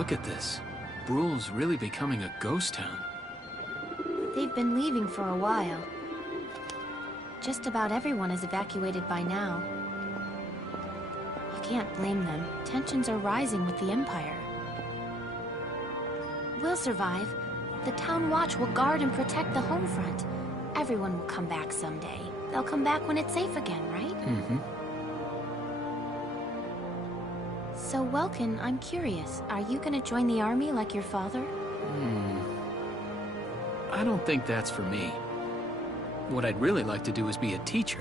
Look at this. Bruhl's really becoming a ghost town. They've been leaving for a while. Just about everyone is evacuated by now. You can't blame them. Tensions are rising with the Empire. We'll survive. The Town Watch will guard and protect the home front. Everyone will come back someday. They'll come back when it's safe again, right? Mm-hmm. So, Welkin, I'm curious. Are you gonna join the army like your father? I don't think that's for me. What I'd really like to do is be a teacher.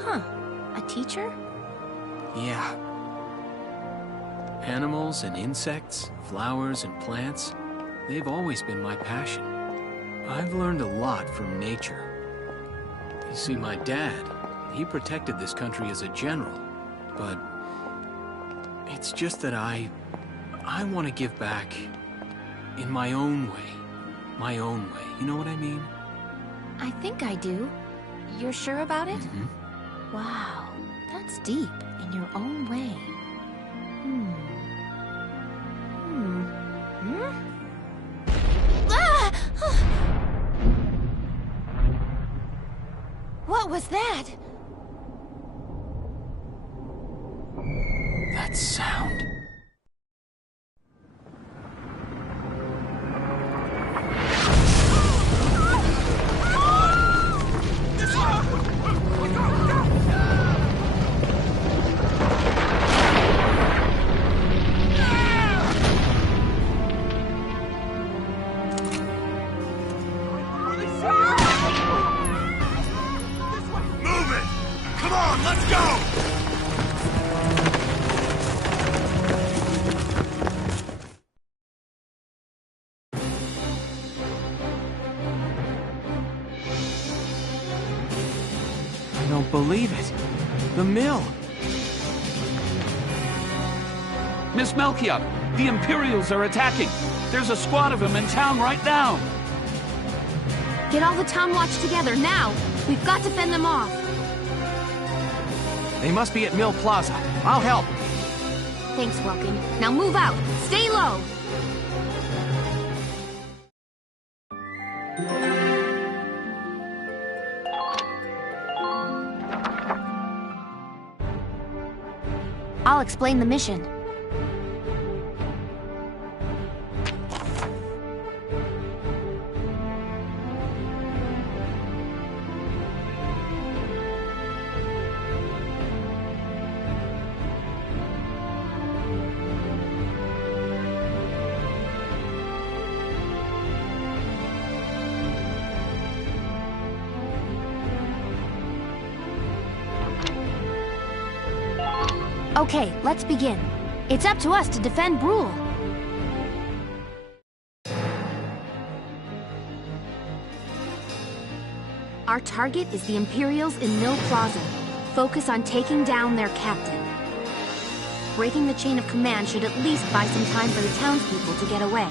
Huh. A teacher? Yeah. Animals and insects, flowers and plants, they've always been my passion. I've learned a lot from nature. You see, my dad, he protected this country as a general, but it's just that I want to give back in my own way. My own way, you know what I mean? I think I do. You're sure about it? Mm-hmm. Wow, that's deep, in your own way. Ah! What was that? That sound. I don't believe it. The mill. Miss Melchior, the Imperials are attacking. There's a squad of them in town right now. Get all the Town Watch together, now! We've got to fend them off! They must be at Mill Plaza. I'll help. Thanks, Welkin. Now move out! Stay low! I'll explain the mission. Okay, let's begin. It's up to us to defend Bruhl. Our target is the Imperials in Mill Plaza. Focus on taking down their captain. Breaking the chain of command should at least buy some time for the townspeople to get away.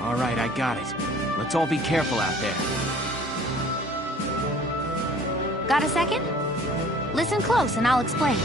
All right, I got it. Let's all be careful out there. Got a second? Listen close and I'll explain.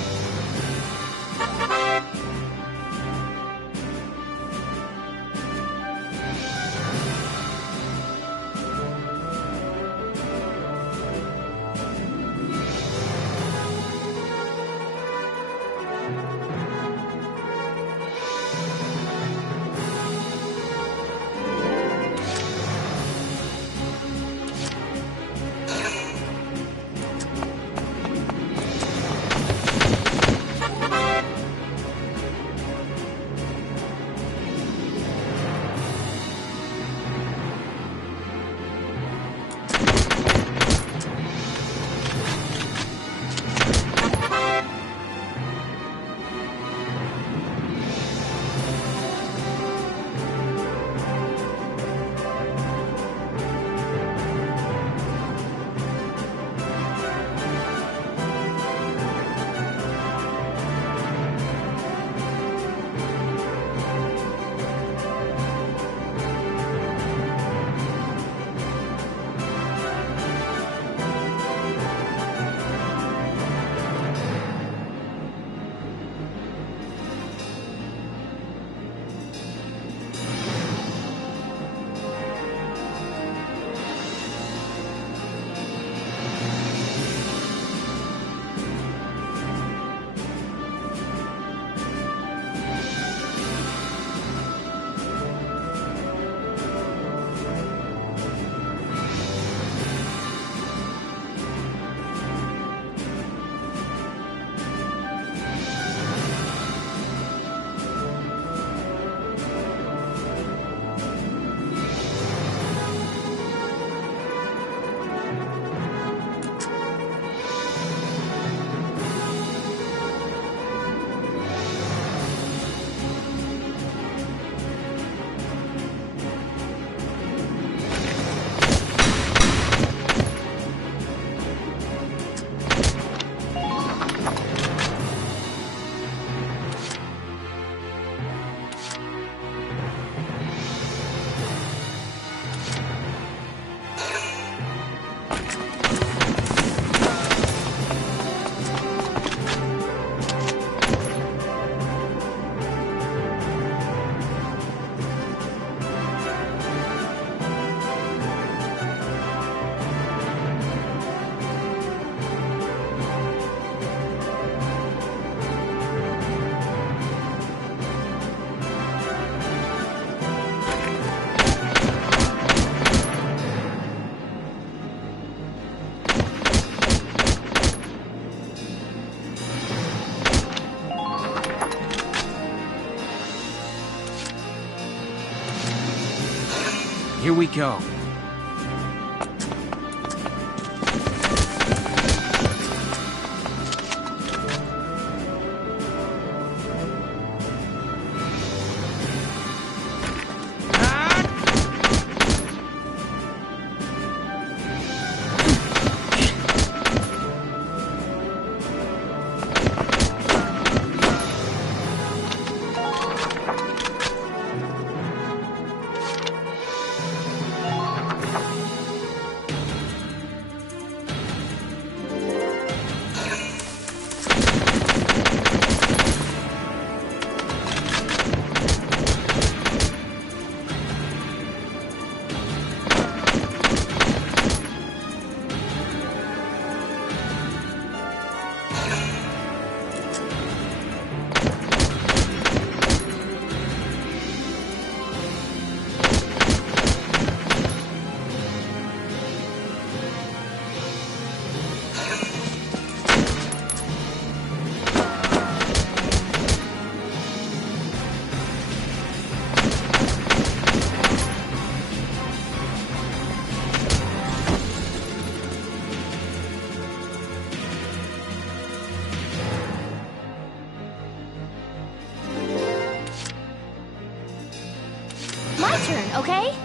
we go. My turn, okay?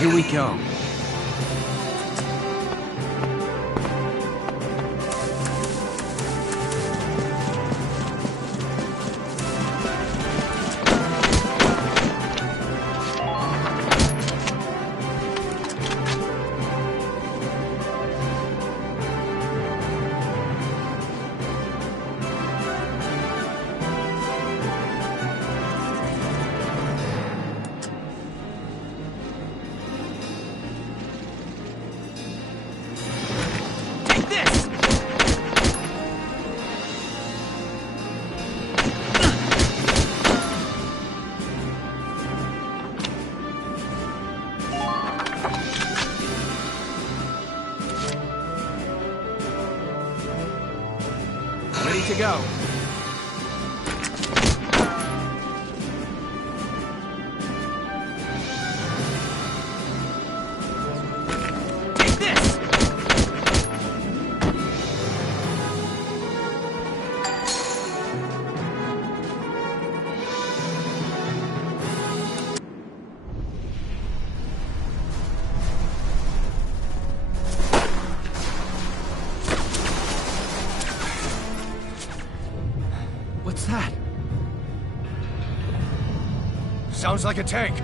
Here we go. Ready to go. Take this! What's that? Sounds like a tank.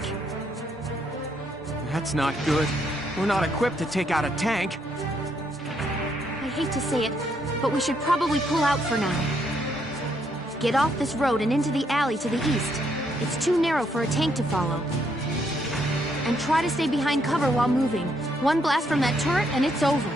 tank! That's not good. We're not equipped to take out a tank. I hate to say it, but we should probably pull out for now. Get off this road and into the alley to the east. It's too narrow for a tank to follow. And try to stay behind cover while moving. One blast from that turret and it's over.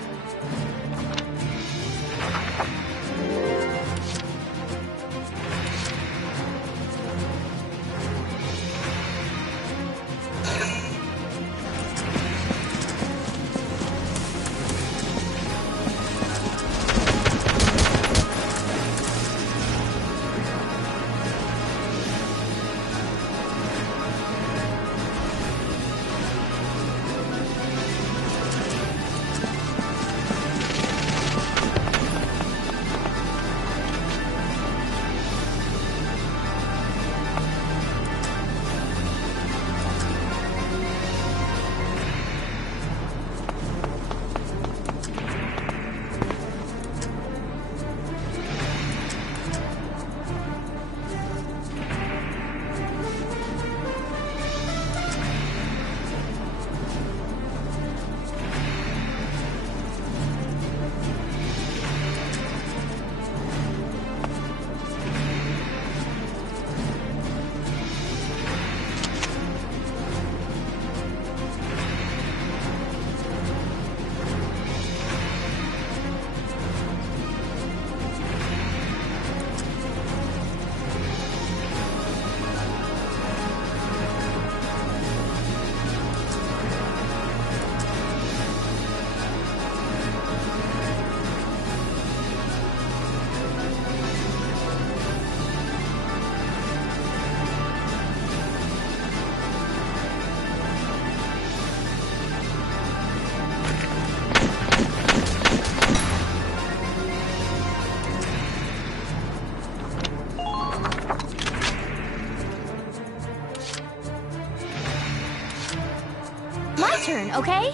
Turn, okay?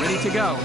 Ready to go.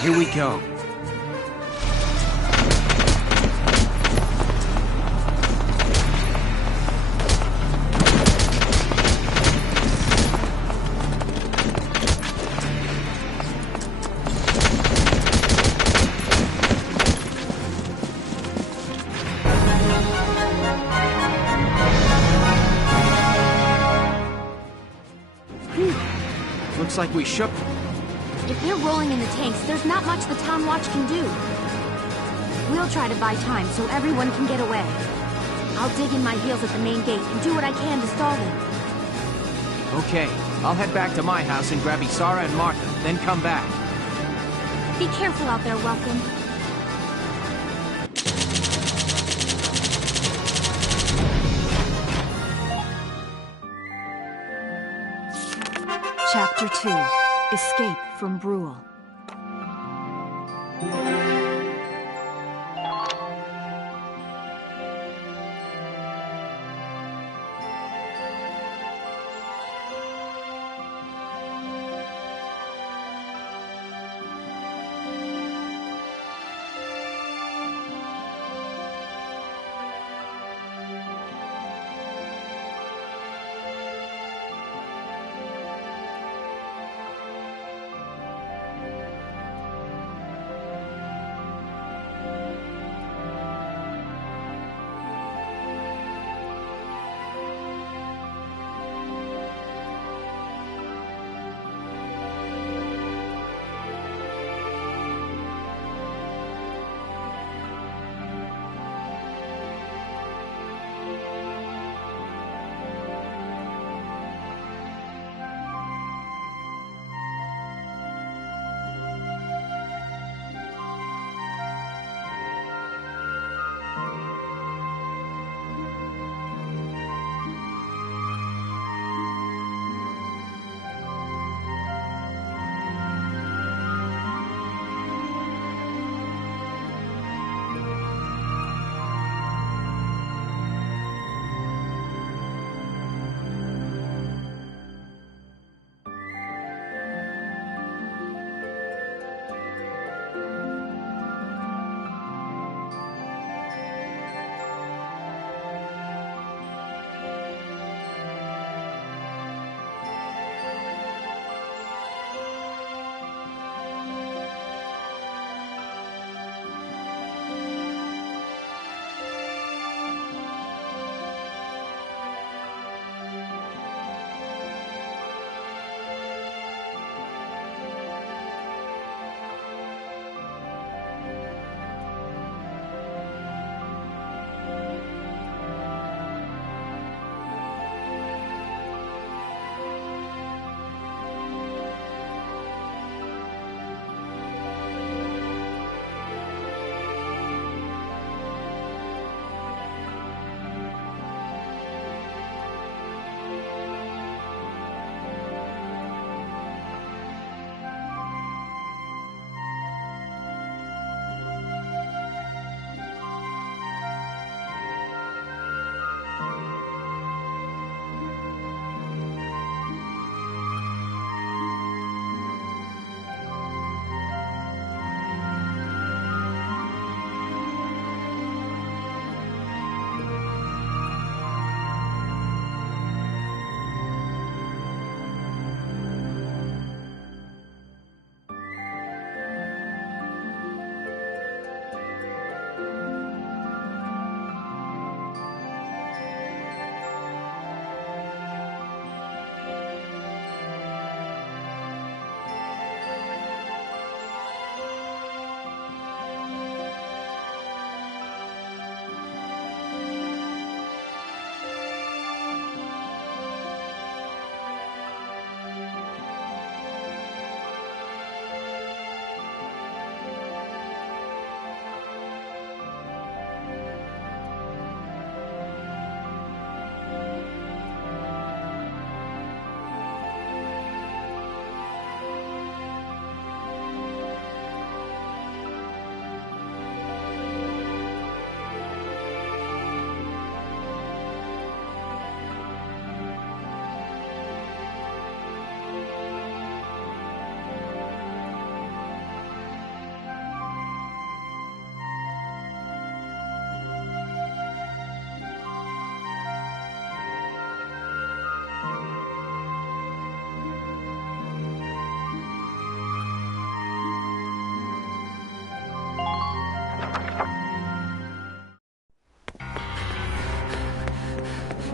Here we go. Looks like we shook them. If they're rolling in the tanks, there's not much the Town Watch can do. We'll try to buy time so everyone can get away. I'll dig in my heels at the main gate and do what I can to stall them. Okay, I'll head back to my house and grab Isara and Martha, then come back. Be careful out there, Welcome. Chapter 2. Escape from Brule.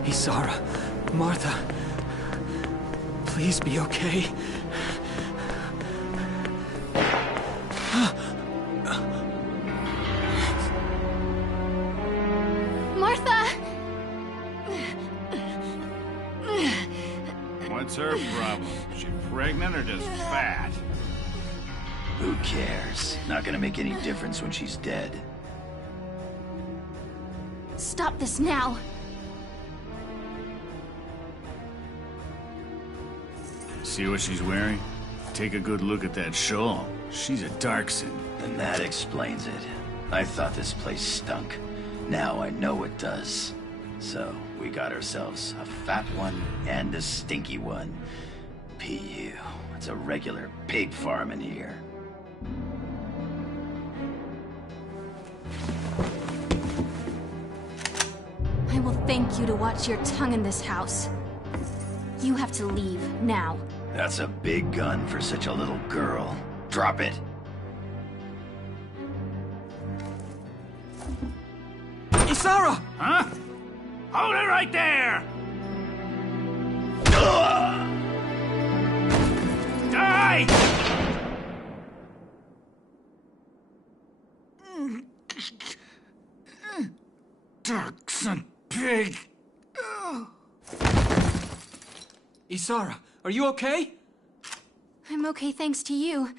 Isara, Martha, please be okay. She pregnant or just fat? Who cares? Not gonna make any difference when she's dead. Stop this now! See what she's wearing? Take a good look at that shawl. She's a Darkson. And that explains it. I thought this place stunk. Now I know it does. So, we got ourselves a fat one and a stinky one. PU. It's a regular pig farm in here. I will thank you to watch your tongue in this house. You have to leave, now. That's a big gun for such a little girl. Drop it. Isara! Huh? Hold it right there! Die! Darkson pig! Isara, are you okay? I'm okay thanks to you.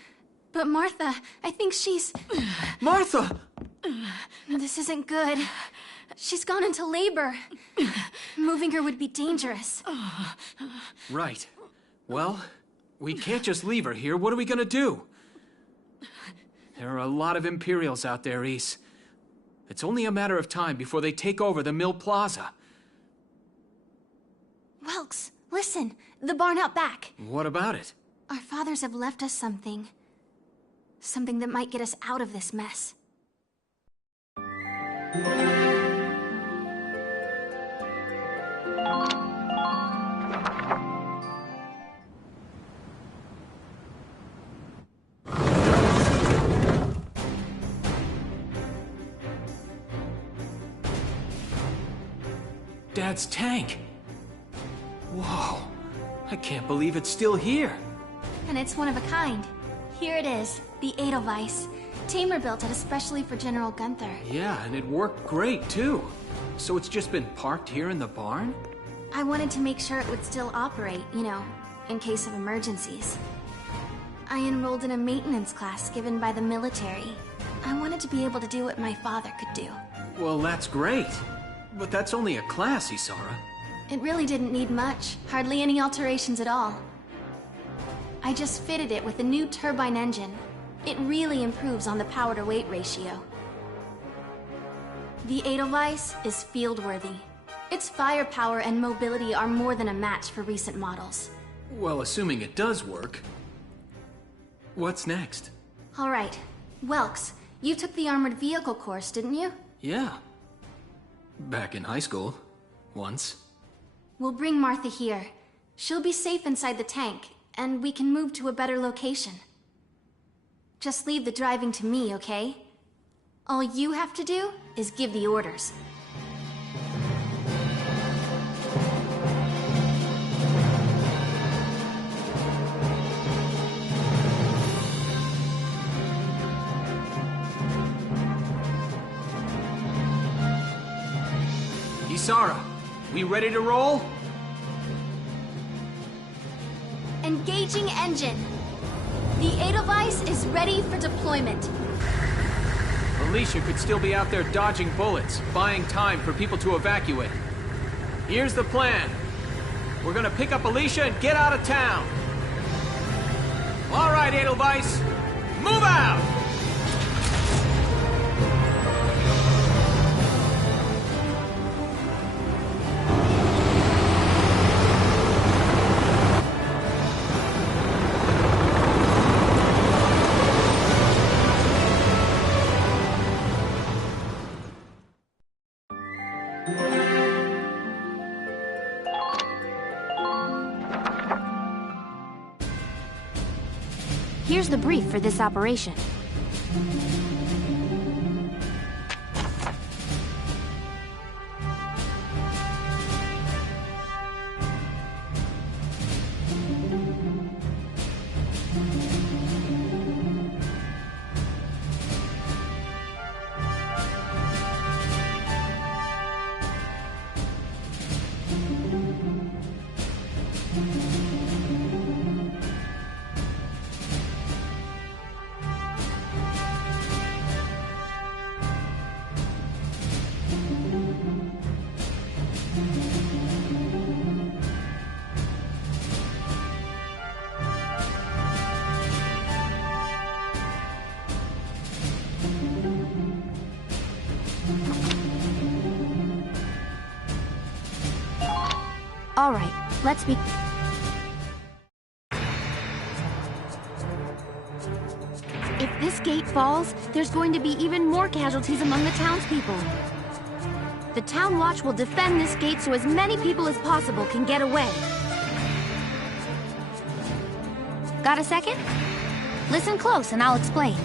But Martha, I think she's... Martha! This isn't good. She's gone into labor. Moving her would be dangerous. Right. Well, we can't just leave her here. What are we gonna do? There are a lot of Imperials out there, Ys. It's only a matter of time before they take over the Mill Plaza. Welks, listen. The barn out back. What about it? Our fathers have left us something. Something that might get us out of this mess. Dad's tank. Whoa. I can't believe it's still here. And it's one of a kind. Here it is, the Edelweiss. Tamer built it especially for General Gunther. Yeah, and it worked great, too. So it's just been parked here in the barn? I wanted to make sure it would still operate, you know, in case of emergencies. I enrolled in a maintenance class given by the military. I wanted to be able to do what my father could do. Well, that's great. But that's only a class, Isara. It really didn't need much. Hardly any alterations at all. I just fitted it with a new turbine engine. It really improves on the power-to-weight ratio. The Edelweiss is field-worthy. Its firepower and mobility are more than a match for recent models. Well, assuming it does work. What's next? All right. Welks, you took the armored vehicle course, didn't you? Yeah. Back in high school. Once. We'll bring Martha here. She'll be safe inside the tank, and we can move to a better location. Just leave the driving to me, okay? All you have to do is give the orders. Isara, we ready to roll? Engaging engine. The Edelweiss is ready for deployment. Alicia could still be out there dodging bullets, buying time for people to evacuate. Here's the plan. We're gonna pick up Alicia and get out of town. All right, Edelweiss, move out! Here's the brief for this operation. All right, let's be... If this gate falls, there's going to be even more casualties among the townspeople. The Town Watch will defend this gate so as many people as possible can get away. Got a second? Listen close and I'll explain.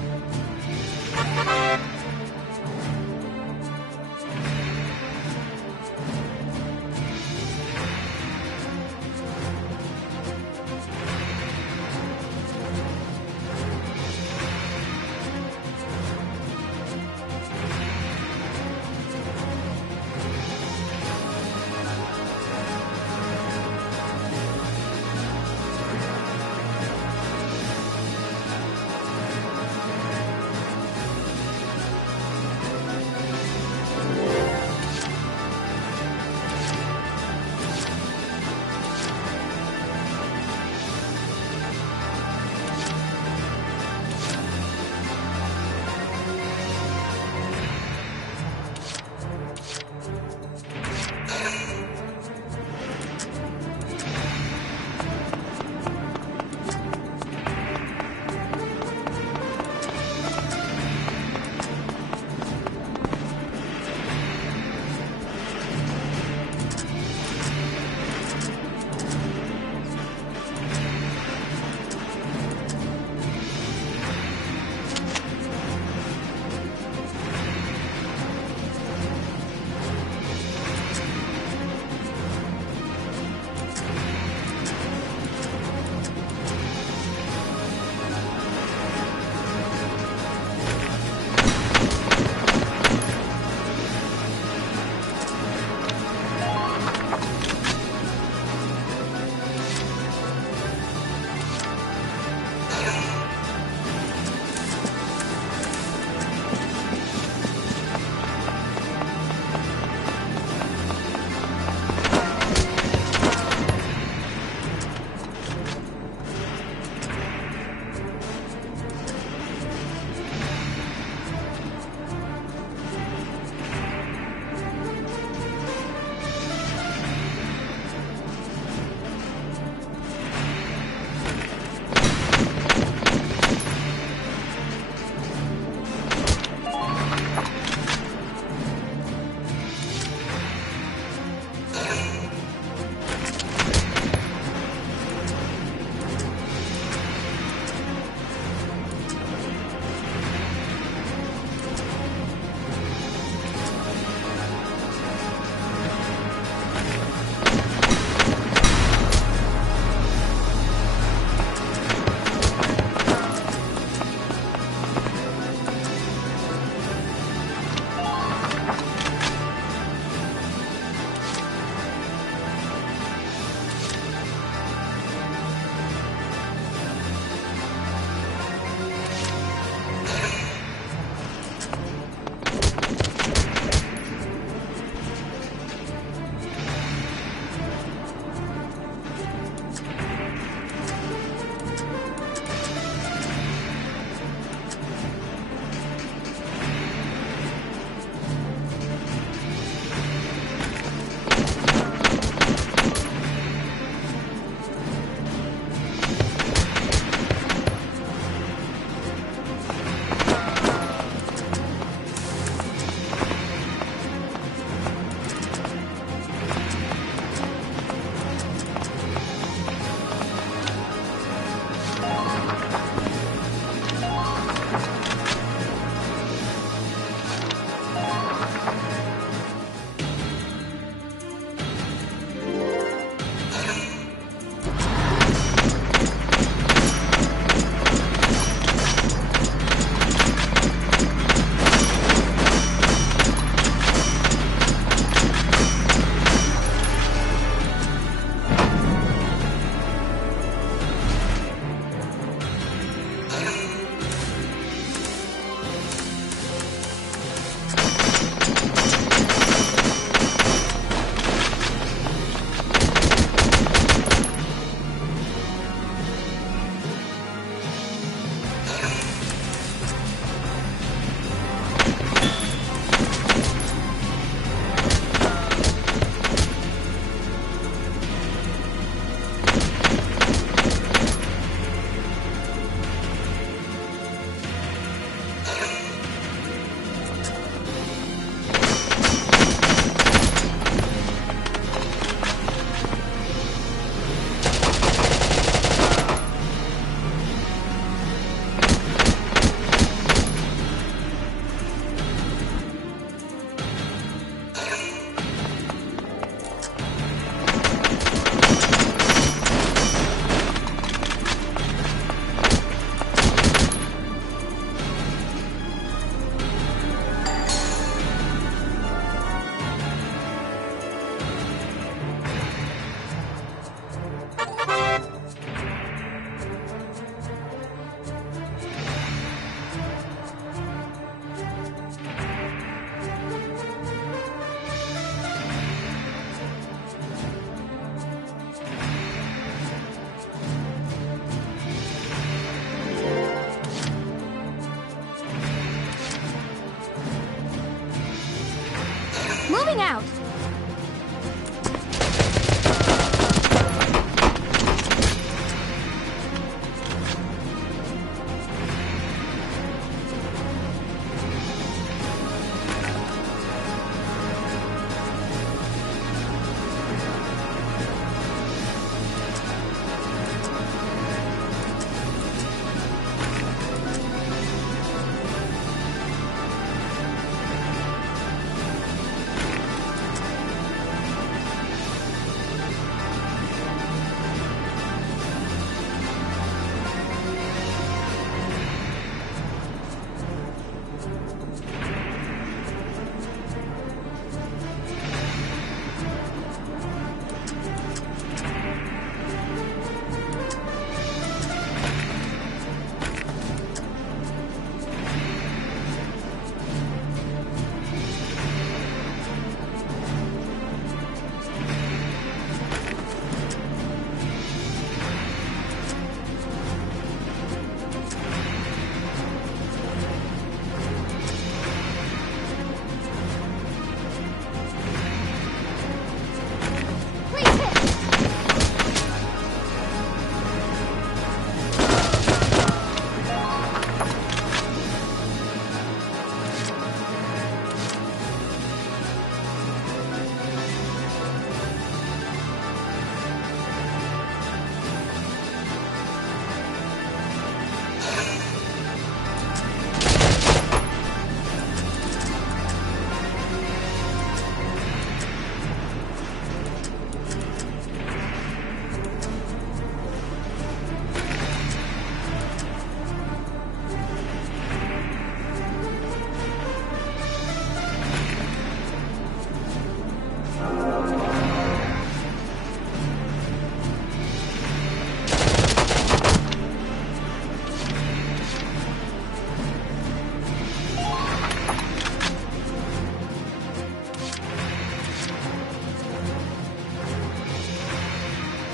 moving out!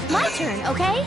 My turn, okay?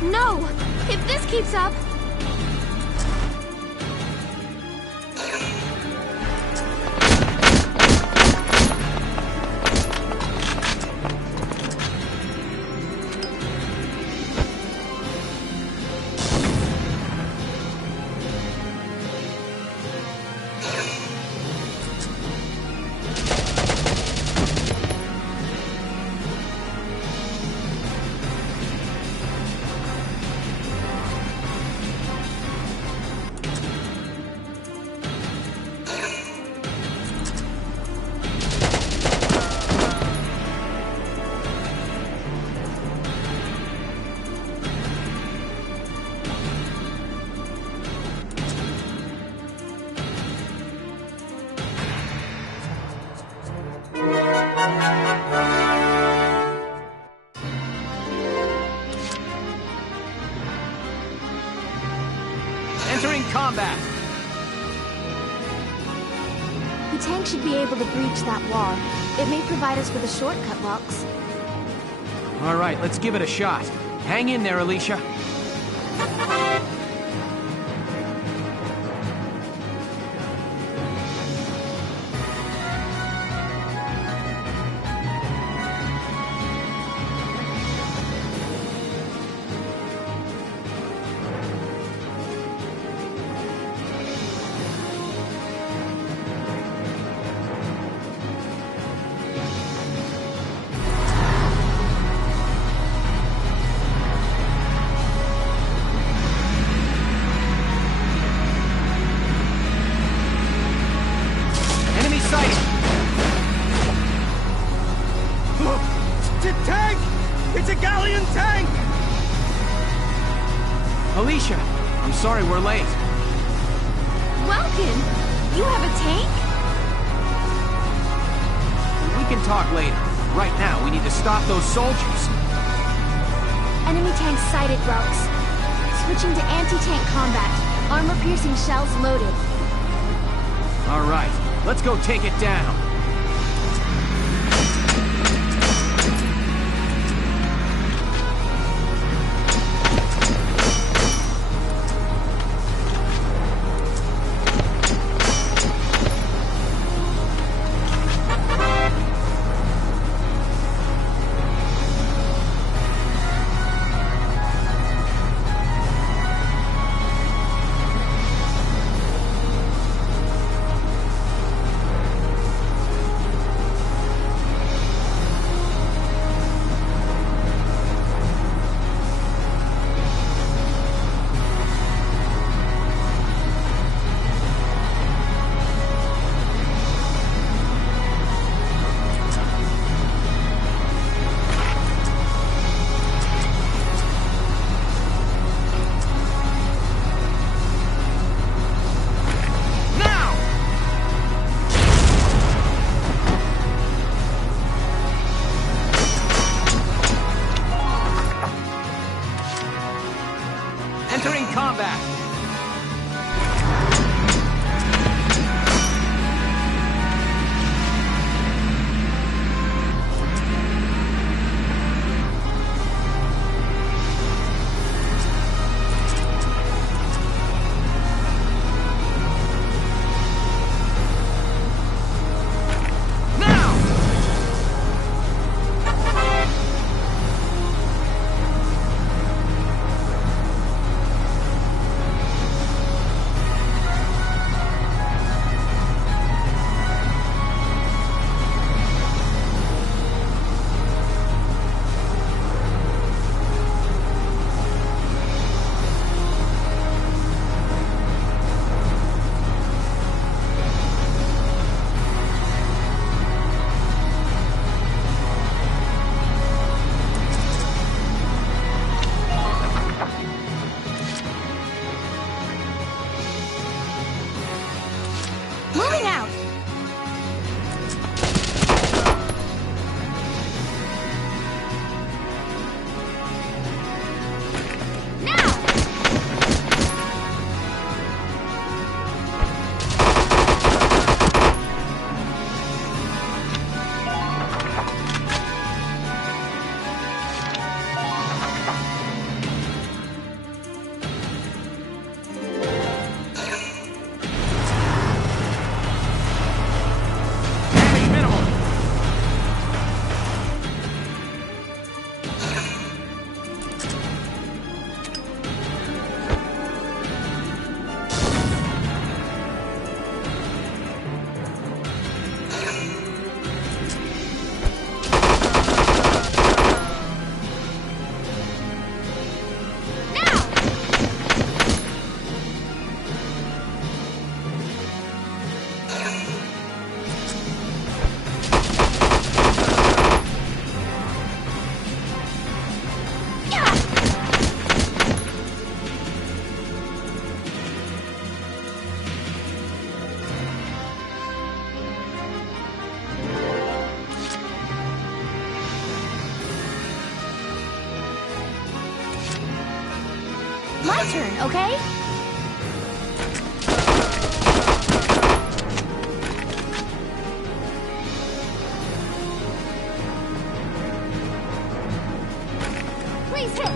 No! If this keeps up... Entering combat! The tank should be able to breach that wall. It may provide us with a shortcut, Lux. All right, let's give it a shot. Hang in there, Alicia. tank! Alicia, I'm sorry we're late. Welkin, you have a tank? We can talk later. Right now, we need to stop those soldiers. Enemy tank sighted, Brooks. Switching to anti-tank combat. Armor-piercing shells loaded. All right, let's go take it down. Entering combat! Moving out! Now! Damage minimal! Now! My turn, okay? Please hit!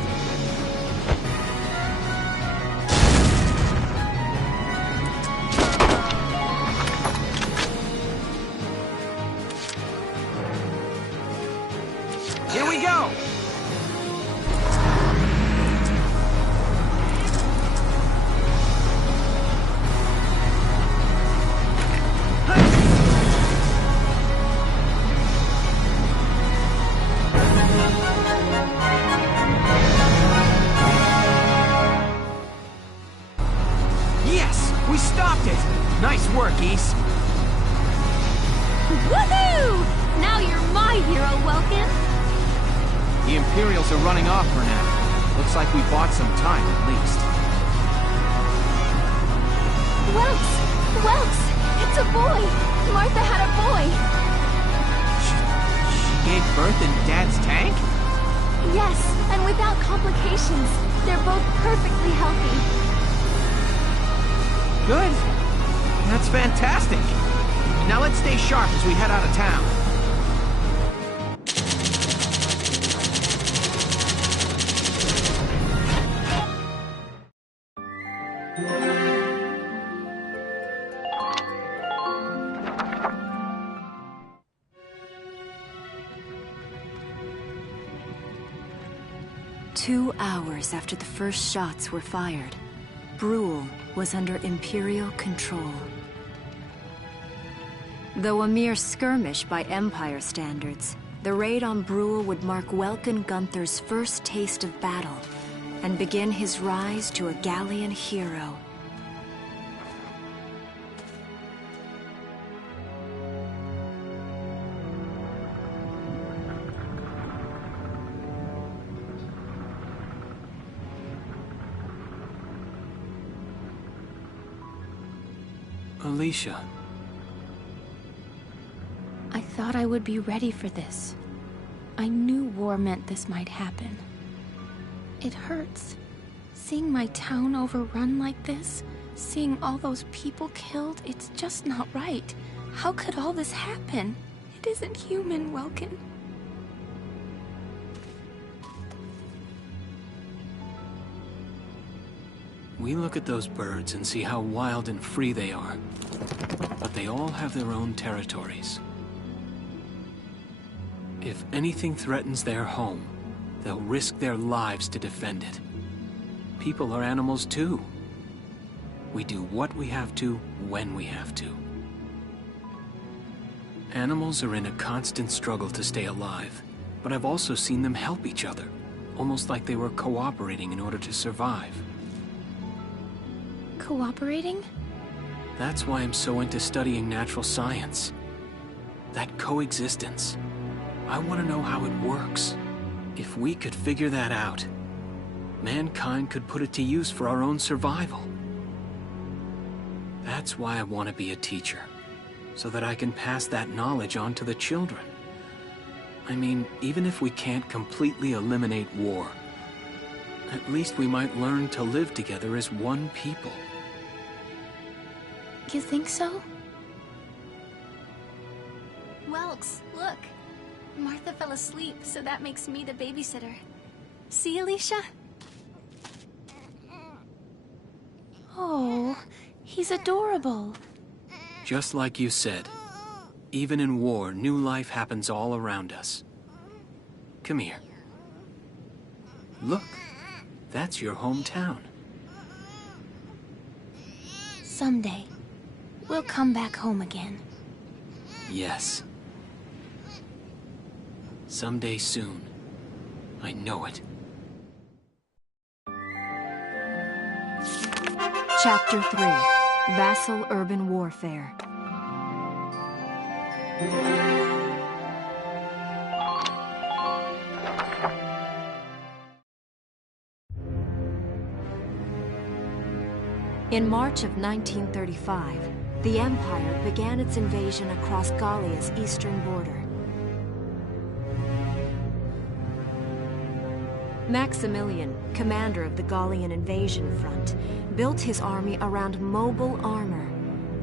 Here we go! Yes! We stopped it! Nice work, East. Woohoo! Now you're my hero, Welkin! The Imperials are running off for now. Looks like we bought some time at least. Welks! Welks! It's a boy! Martha had a boy! She gave birth in Dad's tank? Yes, and without complications. They're both perfectly healthy. Good. That's fantastic. Now let's stay sharp as we head out of town. Two hours after the first shots were fired, Brule was under Imperial control. Though a mere skirmish by Empire standards, the raid on Brule would mark Welkin Gunther's first taste of battle and begin his rise to a Gallian hero. Alicia. I thought I would be ready for this. I knew war meant this might happen. It hurts. Seeing my town overrun like this, seeing all those people killed, it's just not right. How could all this happen? It isn't human, Welkin. We look at those birds and see how wild and free they are. But they all have their own territories. If anything threatens their home, they'll risk their lives to defend it. People are animals too. We do what we have to, when we have to. Animals are in a constant struggle to stay alive, but I've also seen them help each other, almost like they were cooperating in order to survive. Cooperating? That's why I'm so into studying natural science. That coexistence. I want to know how it works. If we could figure that out, mankind could put it to use for our own survival. That's why I want to be a teacher, so that I can pass that knowledge on to the children. I mean, even if we can't completely eliminate war, at least we might learn to live together as one people. You think so? Welks, look. Martha fell asleep, so that makes me the babysitter. See, Alicia? Oh, he's adorable. Just like you said, even in war, new life happens all around us. Come here. Look, that's your hometown. Someday, we'll come back home again. Yes. Someday soon. I know it. Chapter 3. Vassal Urban Warfare. In March of 1935, the Empire began its invasion across Gallia's eastern border. Maximilian, commander of the Gallian invasion front, built his army around mobile armor.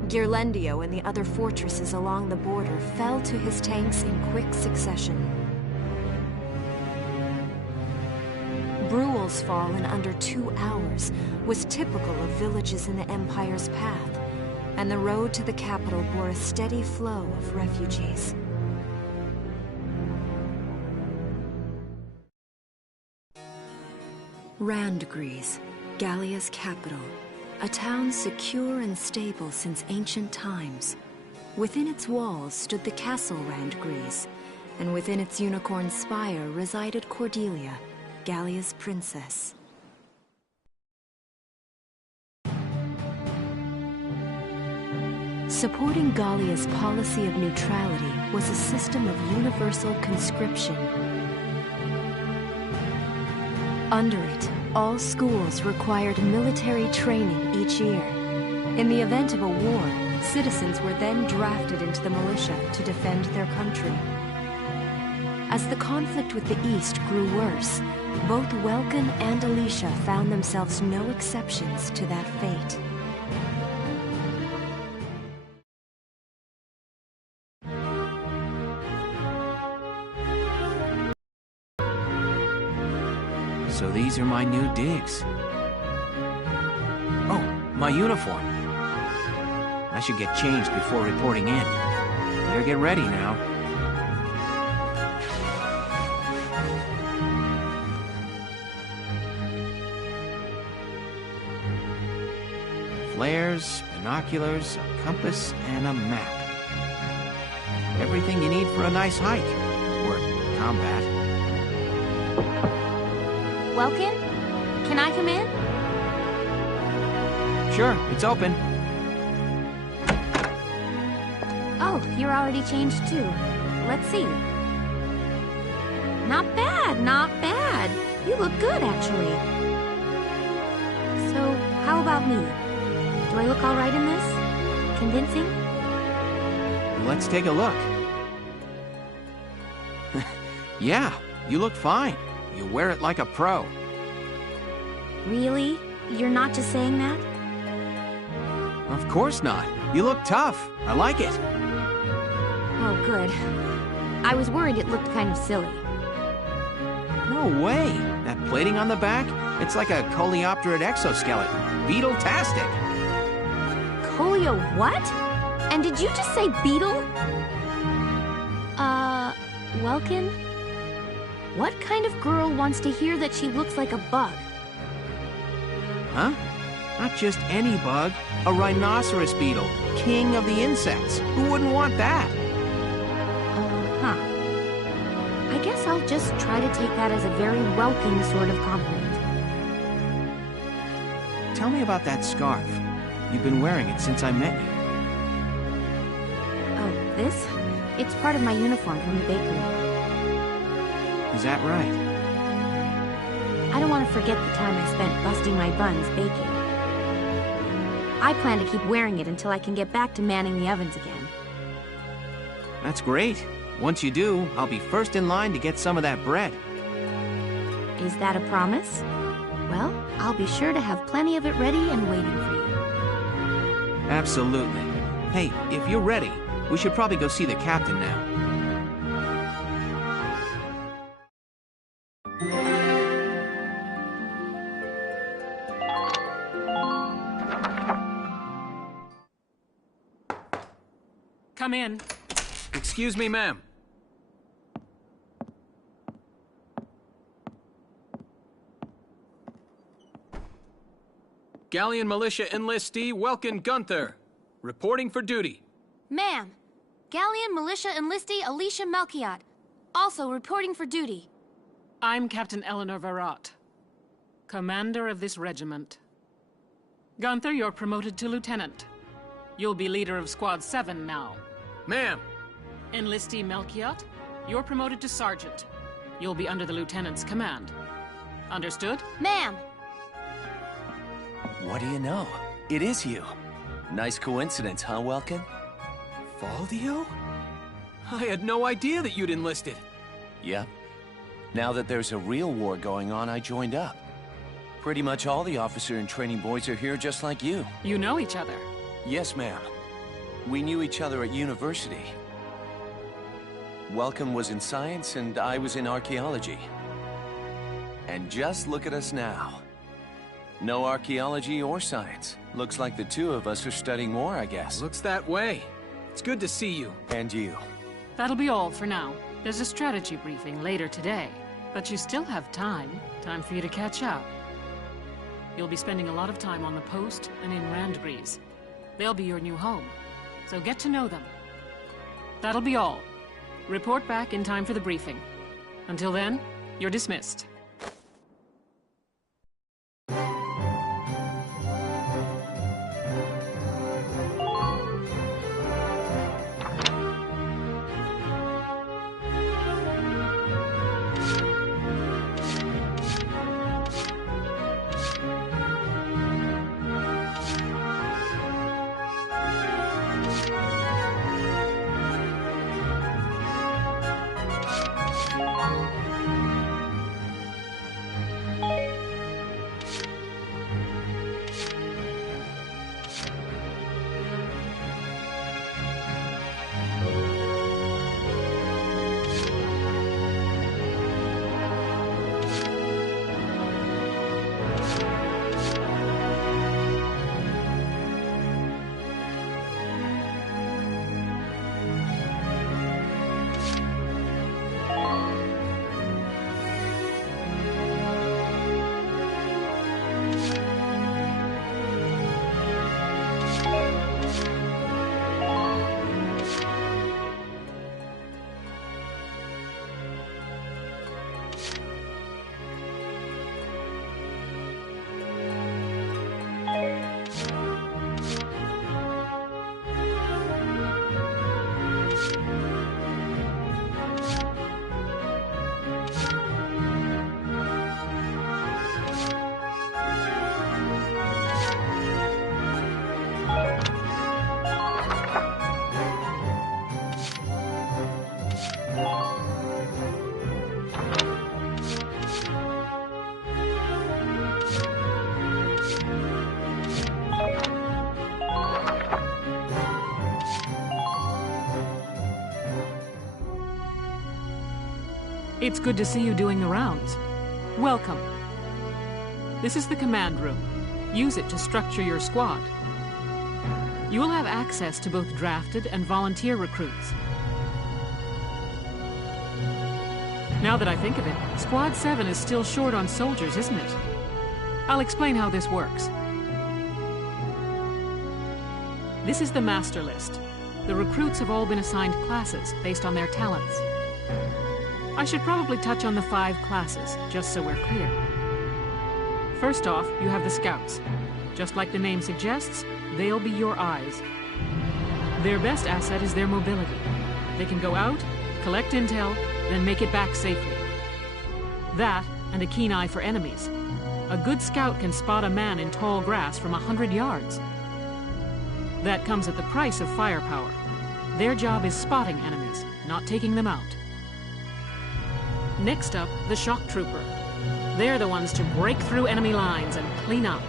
Ghirlandaio and the other fortresses along the border fell to his tanks in quick succession. Brule's fall in under 2 hours was typical of villages in the Empire's path, and the road to the capital bore a steady flow of refugees. Randgries, Gallia's capital, a town secure and stable since ancient times. Within its walls stood the castle Randgries, and within its unicorn spire resided Cordelia, Gallia's princess. Supporting Gallia's policy of neutrality was a system of universal conscription. Under it, all schools required military training each year. In the event of a war, citizens were then drafted into the militia to defend their country. As the conflict with the East grew worse, both Welkin and Alicia found themselves no exceptions to that fate. So these are my new digs. Oh, my uniform. I should get changed before reporting in. Better get ready now. Flares, binoculars, a compass, and a map. Everything you need for a nice hike. Or combat. Welkin? Can I come in? Sure, it's open. Oh, you're already changed too. Let's see. Not bad, not bad. You look good, actually. So, how about me? Do I look all right in this? Convincing? Let's take a look. Yeah, you look fine. You wear it like a pro. Really? You're not just saying that? Of course not. You look tough. I like it. Oh, good. I was worried it looked kind of silly. No way. That plating on the back? It's like a coleopterate exoskeleton. Beetle-tastic. Coleo what? And did you just say beetle? Welkin? What kind of girl wants to hear that she looks like a bug? Huh? Not just any bug. A rhinoceros beetle. King of the insects. Who wouldn't want that? Huh. I guess I'll just try to take that as a very Welkin sort of compliment. Tell me about that scarf. You've been wearing it since I met you. Oh, this? It's part of my uniform from the bakery. Is that right? I don't want to forget the time I spent busting my buns baking. I plan to keep wearing it until I can get back to manning the ovens again. That's great. Once you do, I'll be first in line to get some of that bread. Is that a promise? Well, I'll be sure to have plenty of it ready and waiting for you. Absolutely. Hey, if you're ready, we should probably go see the captain now. Come in. Excuse me, ma'am. Galleon Militia Enlistee Welkin Gunther, reporting for duty. Ma'am, Galleon Militia Enlistee Alicia Melchiot, also reporting for duty. I'm Captain Eleanor Varrot, commander of this regiment. Gunther, you're promoted to lieutenant. You'll be leader of Squad 7 now. Ma'am. Enlistee Melchiot, you're promoted to sergeant. You'll be under the lieutenant's command. Understood? Ma'am. What do you know? It is you. Nice coincidence, huh, Welkin? Valdio? I had no idea that you'd enlisted. Yep. Now that there's a real war going on, I joined up. Pretty much all the officer and training boys are here just like you. You know each other? Yes, ma'am. We knew each other at university. Welkin was in science and I was in archaeology. And just look at us now. No archaeology or science. Looks like the two of us are studying war, I guess. Looks that way. It's good to see you. And you. That'll be all for now. There's a strategy briefing later today. But you still have time. Time for you to catch up. You'll be spending a lot of time on the post and in Randbreeze. They'll be your new home. So get to know them. That'll be all. Report back in time for the briefing. Until then, you're dismissed. It's good to see you doing the rounds. Welcome. This is the command room. Use it to structure your squad. You will have access to both drafted and volunteer recruits. Now that I think of it, Squad 7 is still short on soldiers, isn't it? I'll explain how this works. This is the master list. The recruits have all been assigned classes based on their talents. I should probably touch on the 5 classes, just so we're clear. First off, you have the scouts. Just like the name suggests, they'll be your eyes. Their best asset is their mobility. They can go out, collect intel, then make it back safely. That, and a keen eye for enemies. A good scout can spot a man in tall grass from 100 yards. That comes at the price of firepower. Their job is spotting enemies, not taking them out. Next up, the shock trooper. They're the ones to break through enemy lines and clean up.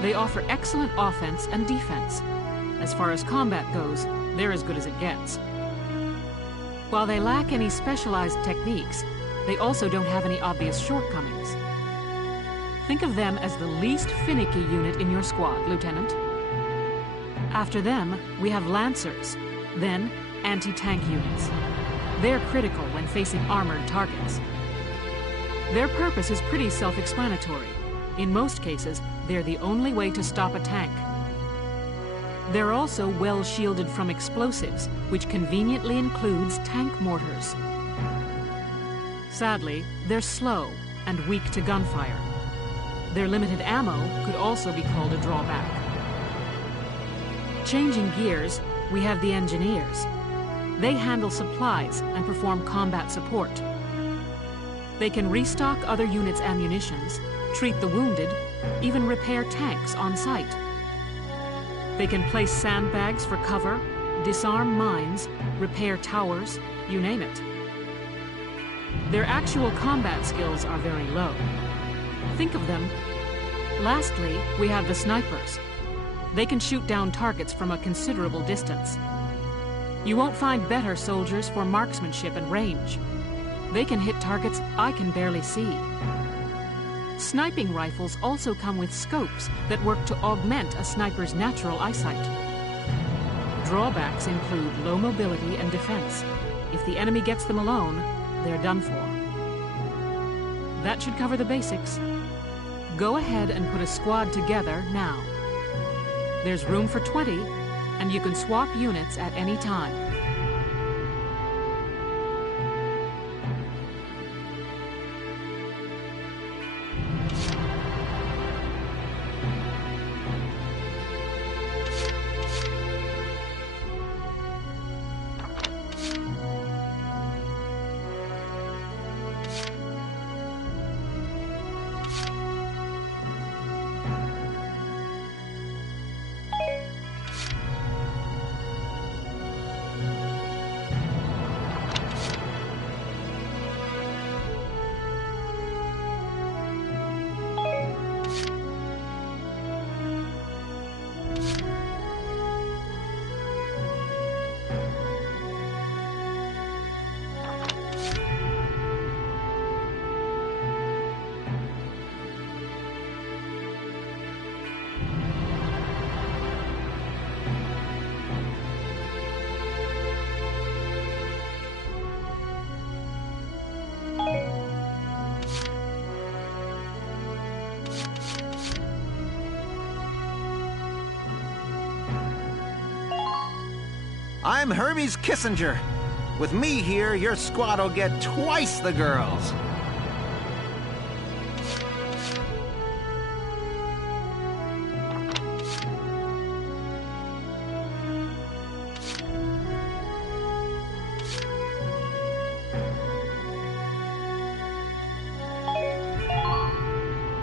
They offer excellent offense and defense. As far as combat goes, they're as good as it gets. While they lack any specialized techniques, they also don't have any obvious shortcomings. Think of them as the least finicky unit in your squad, Lieutenant. After them, we have Lancers, then anti-tank units. They're critical when facing armored targets. Their purpose is pretty self-explanatory. In most cases, they're the only way to stop a tank. They're also well shielded from explosives, which conveniently includes tank mortars. Sadly, they're slow and weak to gunfire. Their limited ammo could also be called a drawback. Changing gears, we have the engineers. They handle supplies and perform combat support. They can restock other units' ammunitions, treat the wounded, even repair tanks on site. They can place sandbags for cover, disarm mines, repair towers, you name it. Their actual combat skills are very low. Think of them. Lastly, we have the snipers. They can shoot down targets from a considerable distance. You won't find better soldiers for marksmanship and range. They can hit targets I can barely see. Sniping rifles also come with scopes that work to augment a sniper's natural eyesight. Drawbacks include low mobility and defense. If the enemy gets them alone, they're done for. That should cover the basics. Go ahead and put a squad together now. There's room for 20, and you can swap units at any time. I'm Hermes Kissinger. With me here, your squad will get twice the girls.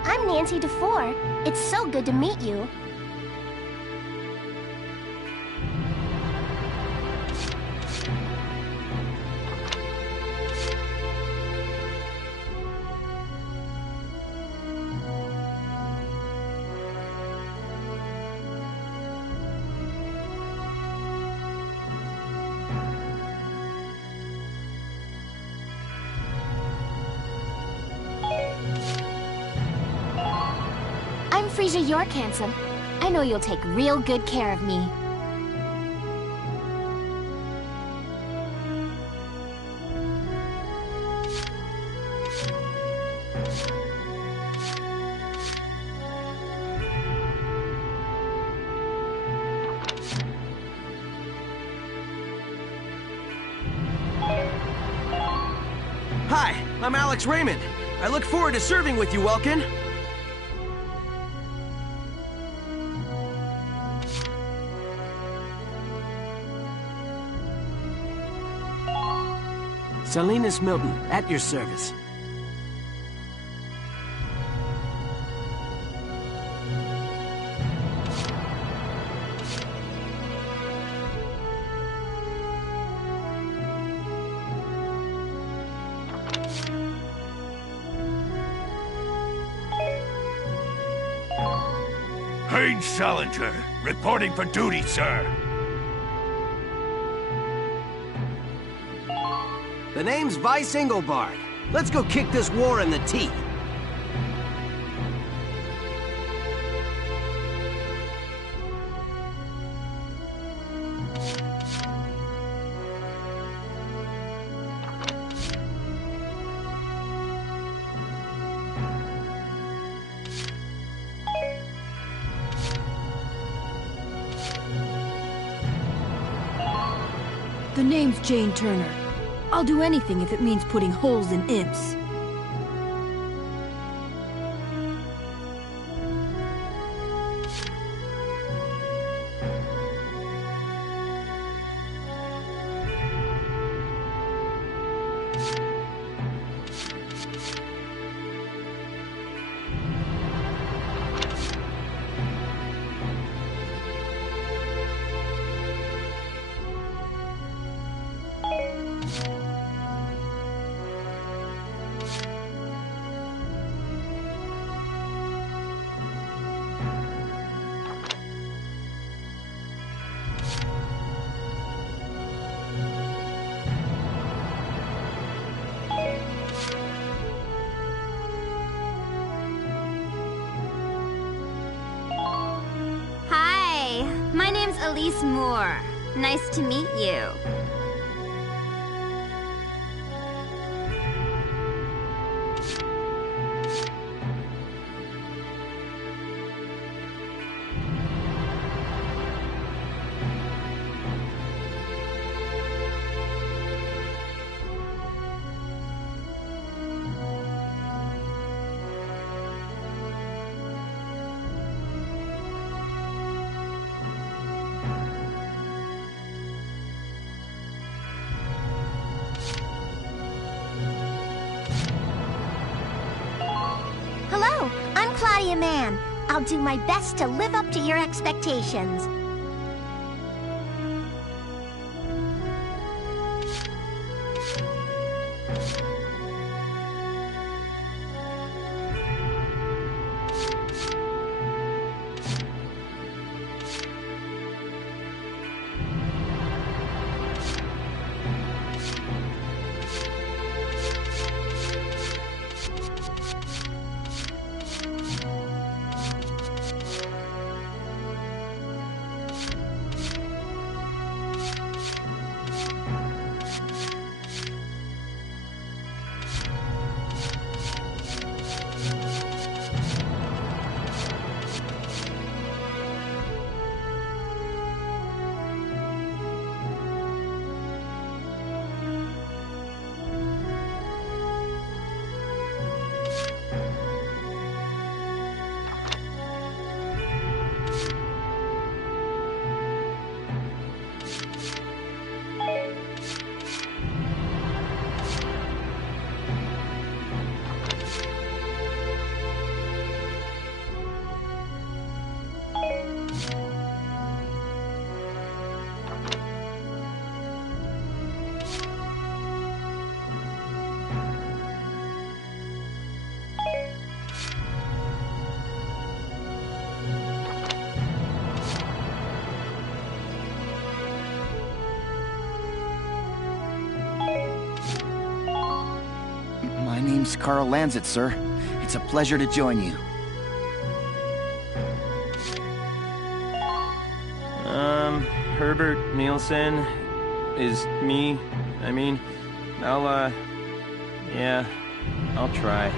I'm Nancy DeFore. It's so good to meet you. I'm Frisia York Handsome. I know you'll take real good care of me. Hi, I'm Alex Raymond. I look forward to serving with you, Welkin. Salinas Milton, at your service. Haynes Salinger, reporting for duty, sir. The name's Vice Engelbard. Let's go kick this war in the teeth. The name's Jane Turner. I'll do anything if it means putting holes in imps. My name's Elise Moore. Nice to meet you. Hello, I'm Claudia Mann. I'll do my best to live up to your expectations. My name's Carl Lanzett, sir. It's a pleasure to join you. Herbert Nielsen is me. I mean, yeah, I'll try.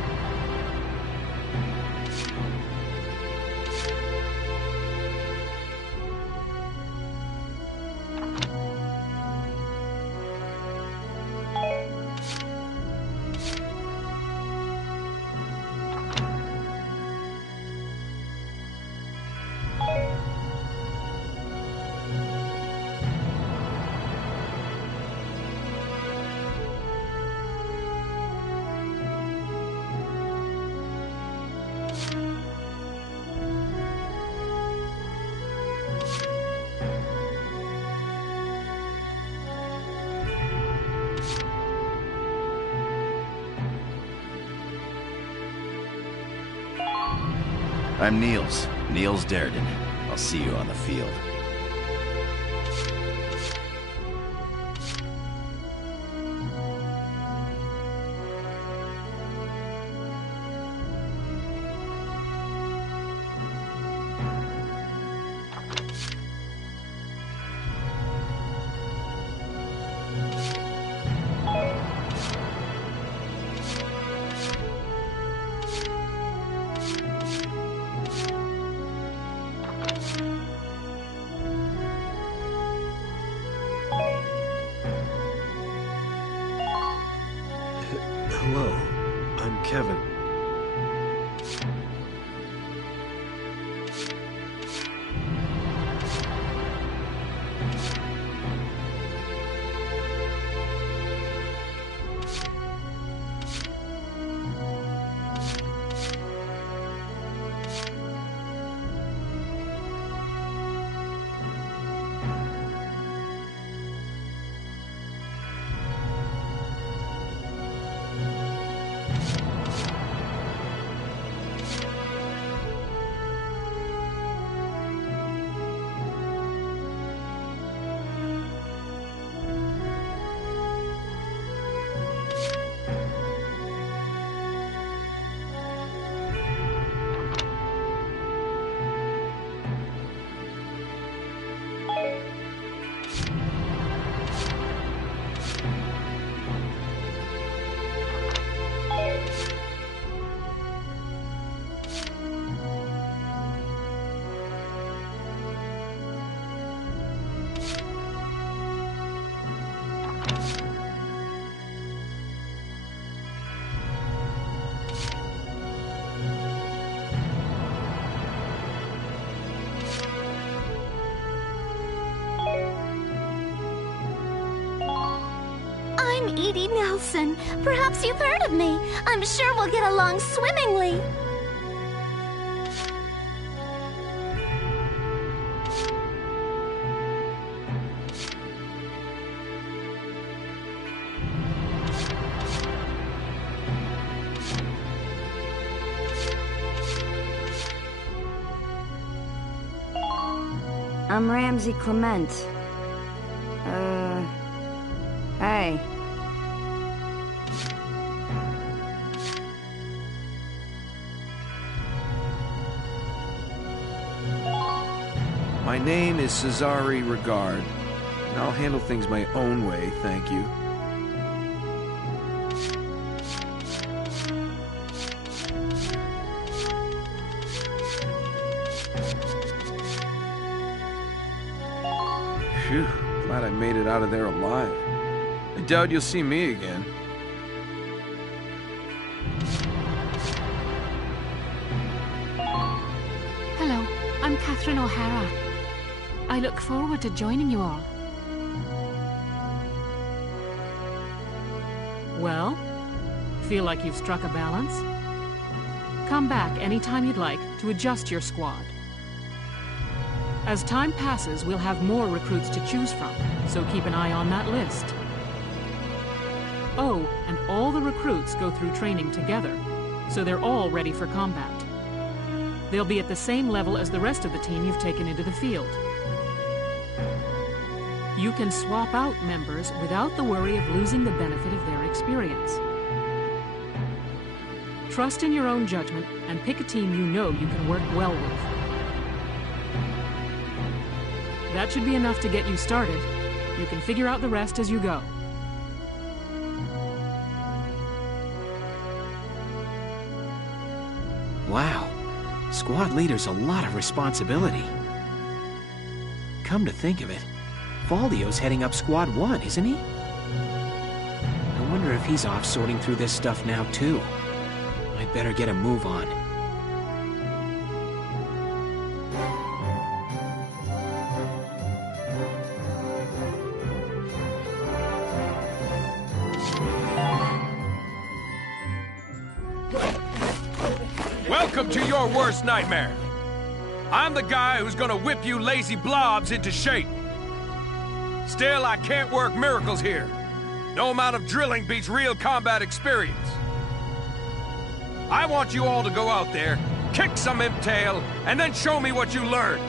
I'm Niels Darden. I'll see you on the field. Hello, I'm Kevin. I'm Edie Nelson. Perhaps you've heard of me. I'm sure we'll get along swimmingly. I'm Ramsey Clement. Hey. My name is Cesare Regard, and I'll handle things my own way, thank you. Phew, glad I made it out of there alive. I doubt you'll see me again. Hello, I'm Catherine O'Hara. I look forward to joining you all. Well, feel like you've struck a balance? Come back anytime you'd like to adjust your squad. As time passes, we'll have more recruits to choose from, so keep an eye on that list. Oh, and all the recruits go through training together, so they're all ready for combat. They'll be at the same level as the rest of the team you've taken into the field. You can swap out members without the worry of losing the benefit of their experience. Trust in your own judgment and pick a team you know you can work well with. That should be enough to get you started. You can figure out the rest as you go. Wow. Squad leader's a lot of responsibility. Come to think of it, Valdio's heading up Squad 1, isn't he? I wonder if he's off sorting through this stuff now, too. I'd better get a move on. Welcome to your worst nightmare. I'm the guy who's gonna whip you lazy blobs into shape. Still, I can't work miracles here. No amount of drilling beats real combat experience. I want you all to go out there, kick some imp tail, and then show me what you learned.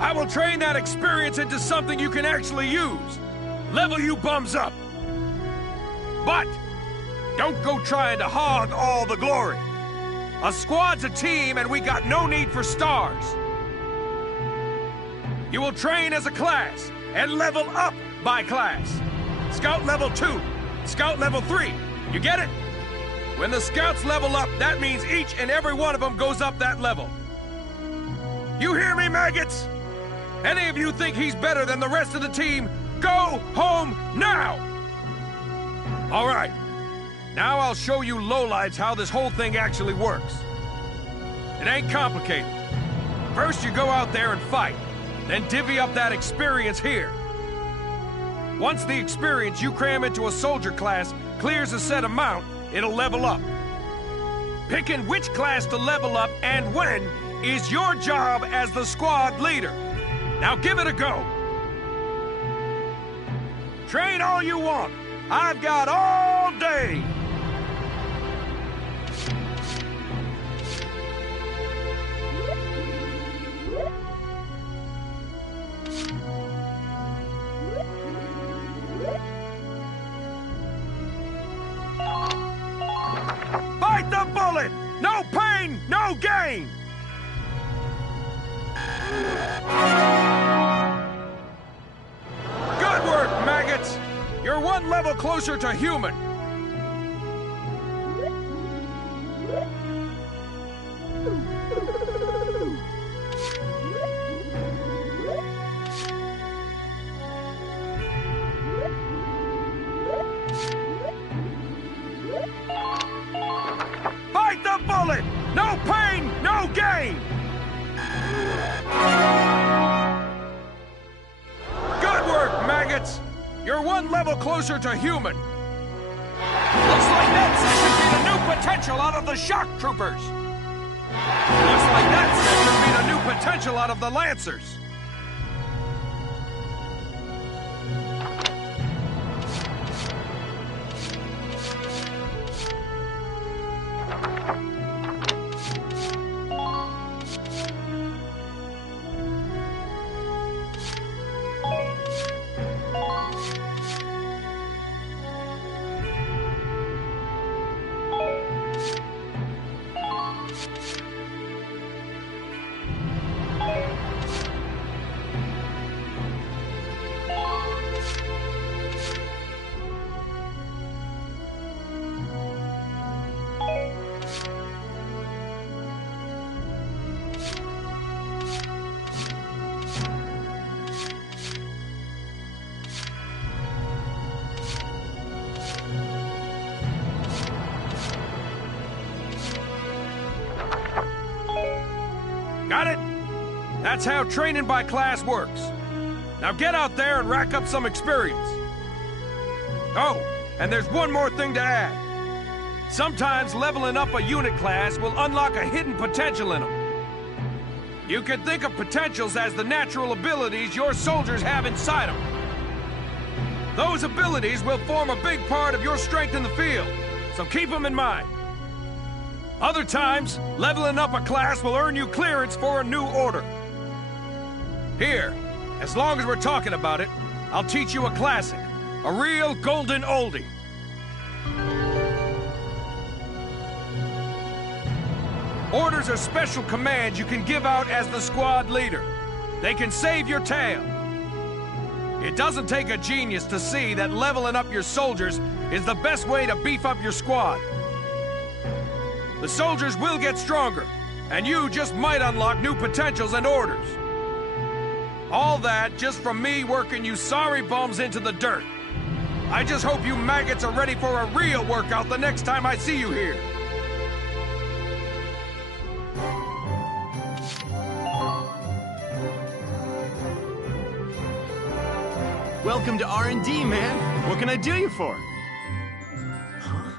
I will train that experience into something you can actually use. Level you bums up. But don't go trying to hog all the glory. A squad's a team, and we got no need for stars. You will train as a class, and level up by class. Scout level 2, Scout level 3. You get it? When the scouts level up, that means each and every one of them goes up that level. You hear me, maggots? Any of you think he's better than the rest of the team, go home now! All right. Now I'll show you lowlights how this whole thing actually works. It ain't complicated. First you go out there and fight, then divvy up that experience here. Once the experience you cram into a soldier class clears a set amount, it'll level up. Picking which class to level up and when is your job as the squad leader. Now give it a go. Train all you want. I've got all day. Bite the bullet! No pain, no gain! Good work, maggots! You're one level closer to human. Bite the bullet! No pain, no gain! Good work, maggots! You're one level closer to human. Looks like that should be the new potential out of the shock troopers. Looks like that should be the new potential out of the lancers. Got it? That's how training by class works. Now get out there and rack up some experience. Oh, and there's one more thing to add. Sometimes leveling up a unit class will unlock a hidden potential in them. You can think of potentials as the natural abilities your soldiers have inside them. Those abilities will form a big part of your strength in the field, so keep them in mind. Other times, leveling up a class will earn you clearance for a new order. Here, as long as we're talking about it, I'll teach you a classic, a real golden oldie. Orders are special commands you can give out as the squad leader. they can save your tail. It doesn't take a genius to see that leveling up your soldiers is the best way to beef up your squad. The soldiers will get stronger, and you just might unlock new potentials and orders. All that just from me working you sorry bums into the dirt. I just hope you maggots are ready for a real workout the next time I see you here. Welcome to R&D, man. What can I do you for? Huh?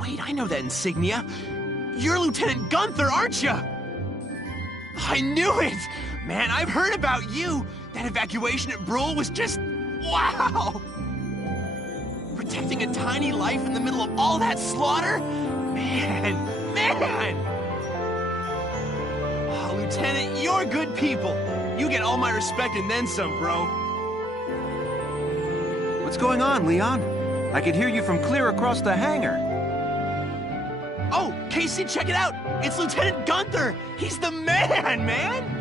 Wait, I know that insignia. You're Lieutenant Gunther, aren't you? I knew it! Man, I've heard about you. That evacuation at Brule was just... wow! Protecting a tiny life in the middle of all that slaughter? Man! Oh, Lieutenant, you're good people. You get all my respect and then some, bro. What's going on, Leon? I could hear you from clear across the hangar. Oh, Casey, check it out! It's Lieutenant Gunther! He's the man!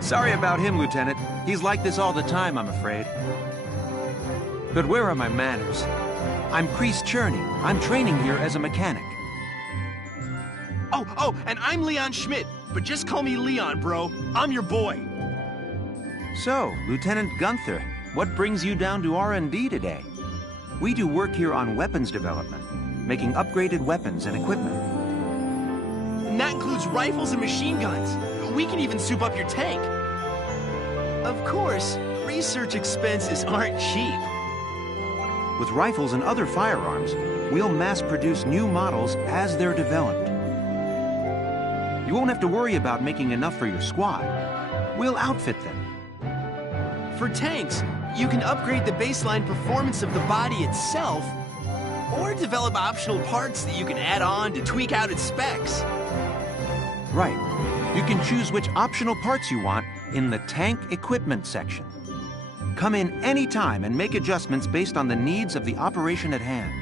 Sorry about him, Lieutenant. He's like this all the time, I'm afraid. But where are my manners? I'm Kreese Cherney. I'm training here as a mechanic. Oh, and I'm Leon Schmidt, but just call me Leon, bro. I'm your boy. So, Lieutenant Gunther, what brings you down to R&D today? We do work here on weapons development, making upgraded weapons and equipment. And that includes rifles and machine guns. We can even soup up your tank. Of course, research expenses aren't cheap. With rifles and other firearms, we'll mass-produce new models as they're developed. You won't have to worry about making enough for your squad. We'll outfit them. For tanks, you can upgrade the baseline performance of the body itself, or develop optional parts that you can add on to tweak out its specs. Right. You can choose which optional parts you want in the tank equipment section. Come in any time and make adjustments based on the needs of the operation at hand.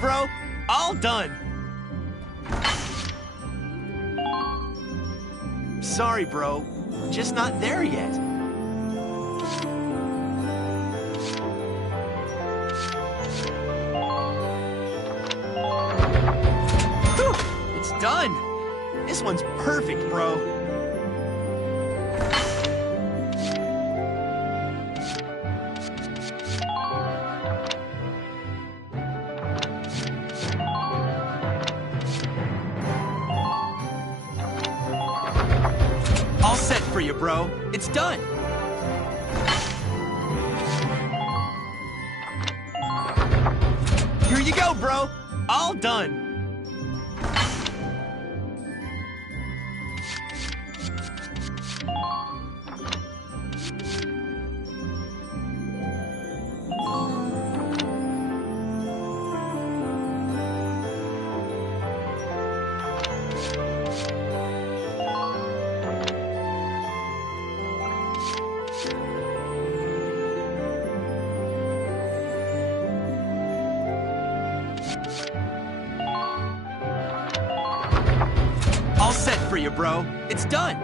Bro, all done. Sorry, bro. Just not there yet. Whew, it's done. This one's perfect, bro. For you, bro. It's done. Here you go, bro. All done. for you, bro. It's done.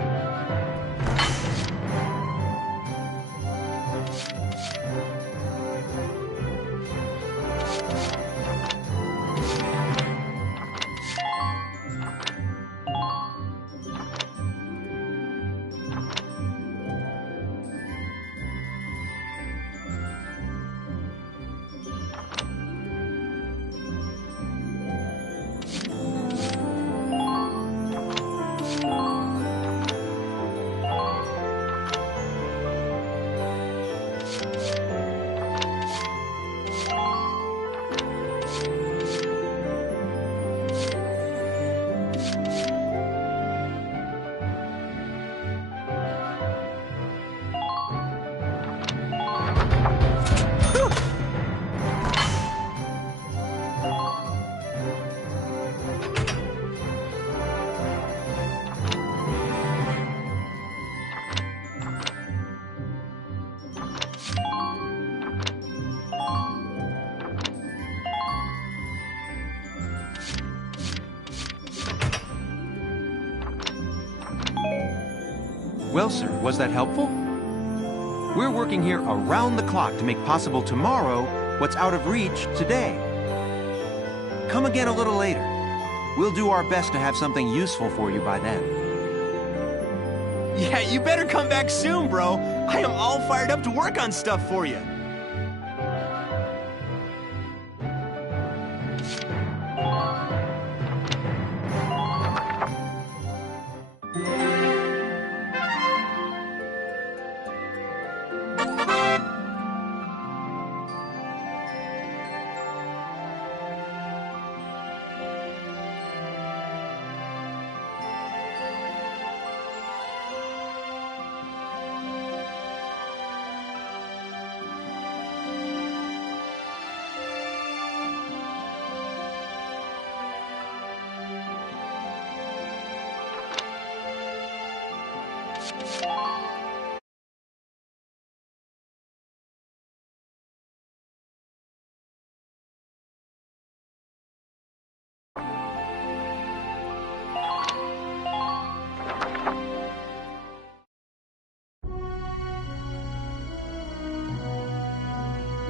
Well, sir, was that helpful? We're working here around the clock to make possible tomorrow what's out of reach today. Come again a little later. We'll do our best to have something useful for you by then. Yeah, you better come back soon, bro. I am all fired up to work on stuff for you.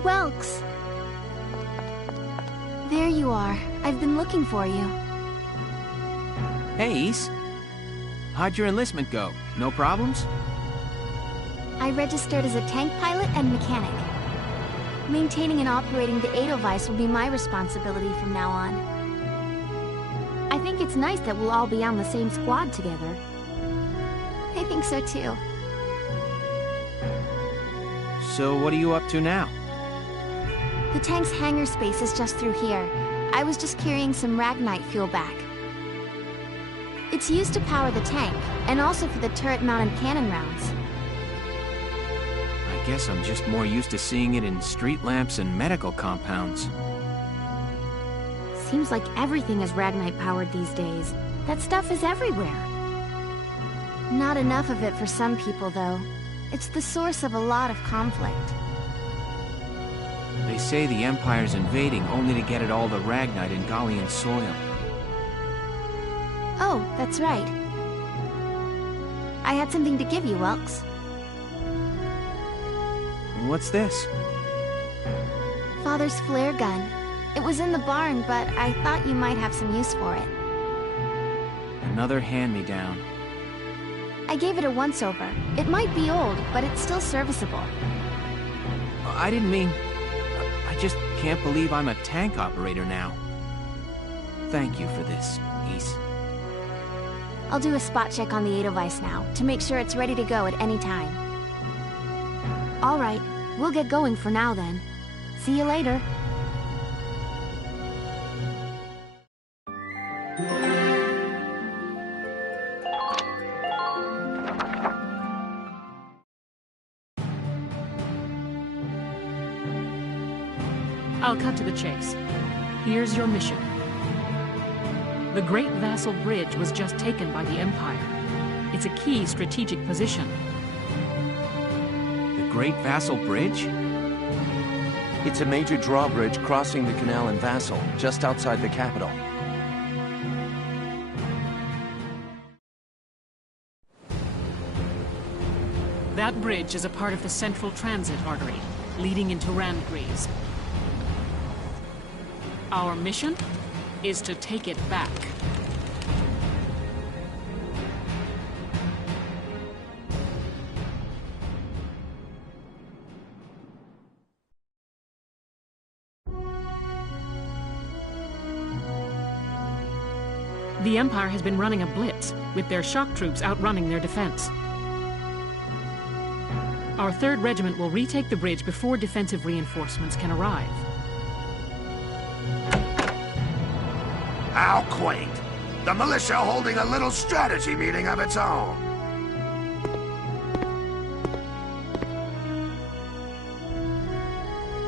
Welks! There you are. I've been looking for you. Hey, Ys. How'd your enlistment go? No problems? I registered as a tank pilot and mechanic. Maintaining and operating the Edelweiss will be my responsibility from now on. I think it's nice that we'll all be on the same squad together. I think so too. So what are you up to now? The tank's hangar space is just through here. I was just carrying some Ragnite fuel back. It's used to power the tank, and also for the turret-mounted cannon rounds. I guess I'm just more used to seeing it in street lamps and medical compounds. Seems like everything is Ragnite-powered these days. That stuff is everywhere. Not enough of it for some people, though. It's the source of a lot of conflict. They say the Empire's invading only to get at all the Ragnite in Gallian soil. Oh, that's right. I had something to give you, Welks. What's this? Father's flare gun. It was in the barn, but I thought you might have some use for it. Another hand-me-down. I gave it a once-over. It might be old, but it's still serviceable. I didn't mean... I just can't believe I'm a tank operator now. Thank you for this, Ys. I'll do a spot check on the Edelweiss now, to make sure it's ready to go at any time. All right, we'll get going for now then. See you later. I'll cut to the chase. Here's your mission. The Great Vassal Bridge was just taken by the Empire. It's a key strategic position. The Great Vassal Bridge? It's a major drawbridge crossing the canal in Vassal, just outside the capital. That bridge is a part of the central transit artery, leading into Randgrees. Our mission is to take it back. The Empire has been running a blitz, with their shock troops outrunning their defense. Our 3rd Regiment will retake the bridge before defensive reinforcements can arrive. How quaint. The militia holding a little strategy meeting of its own.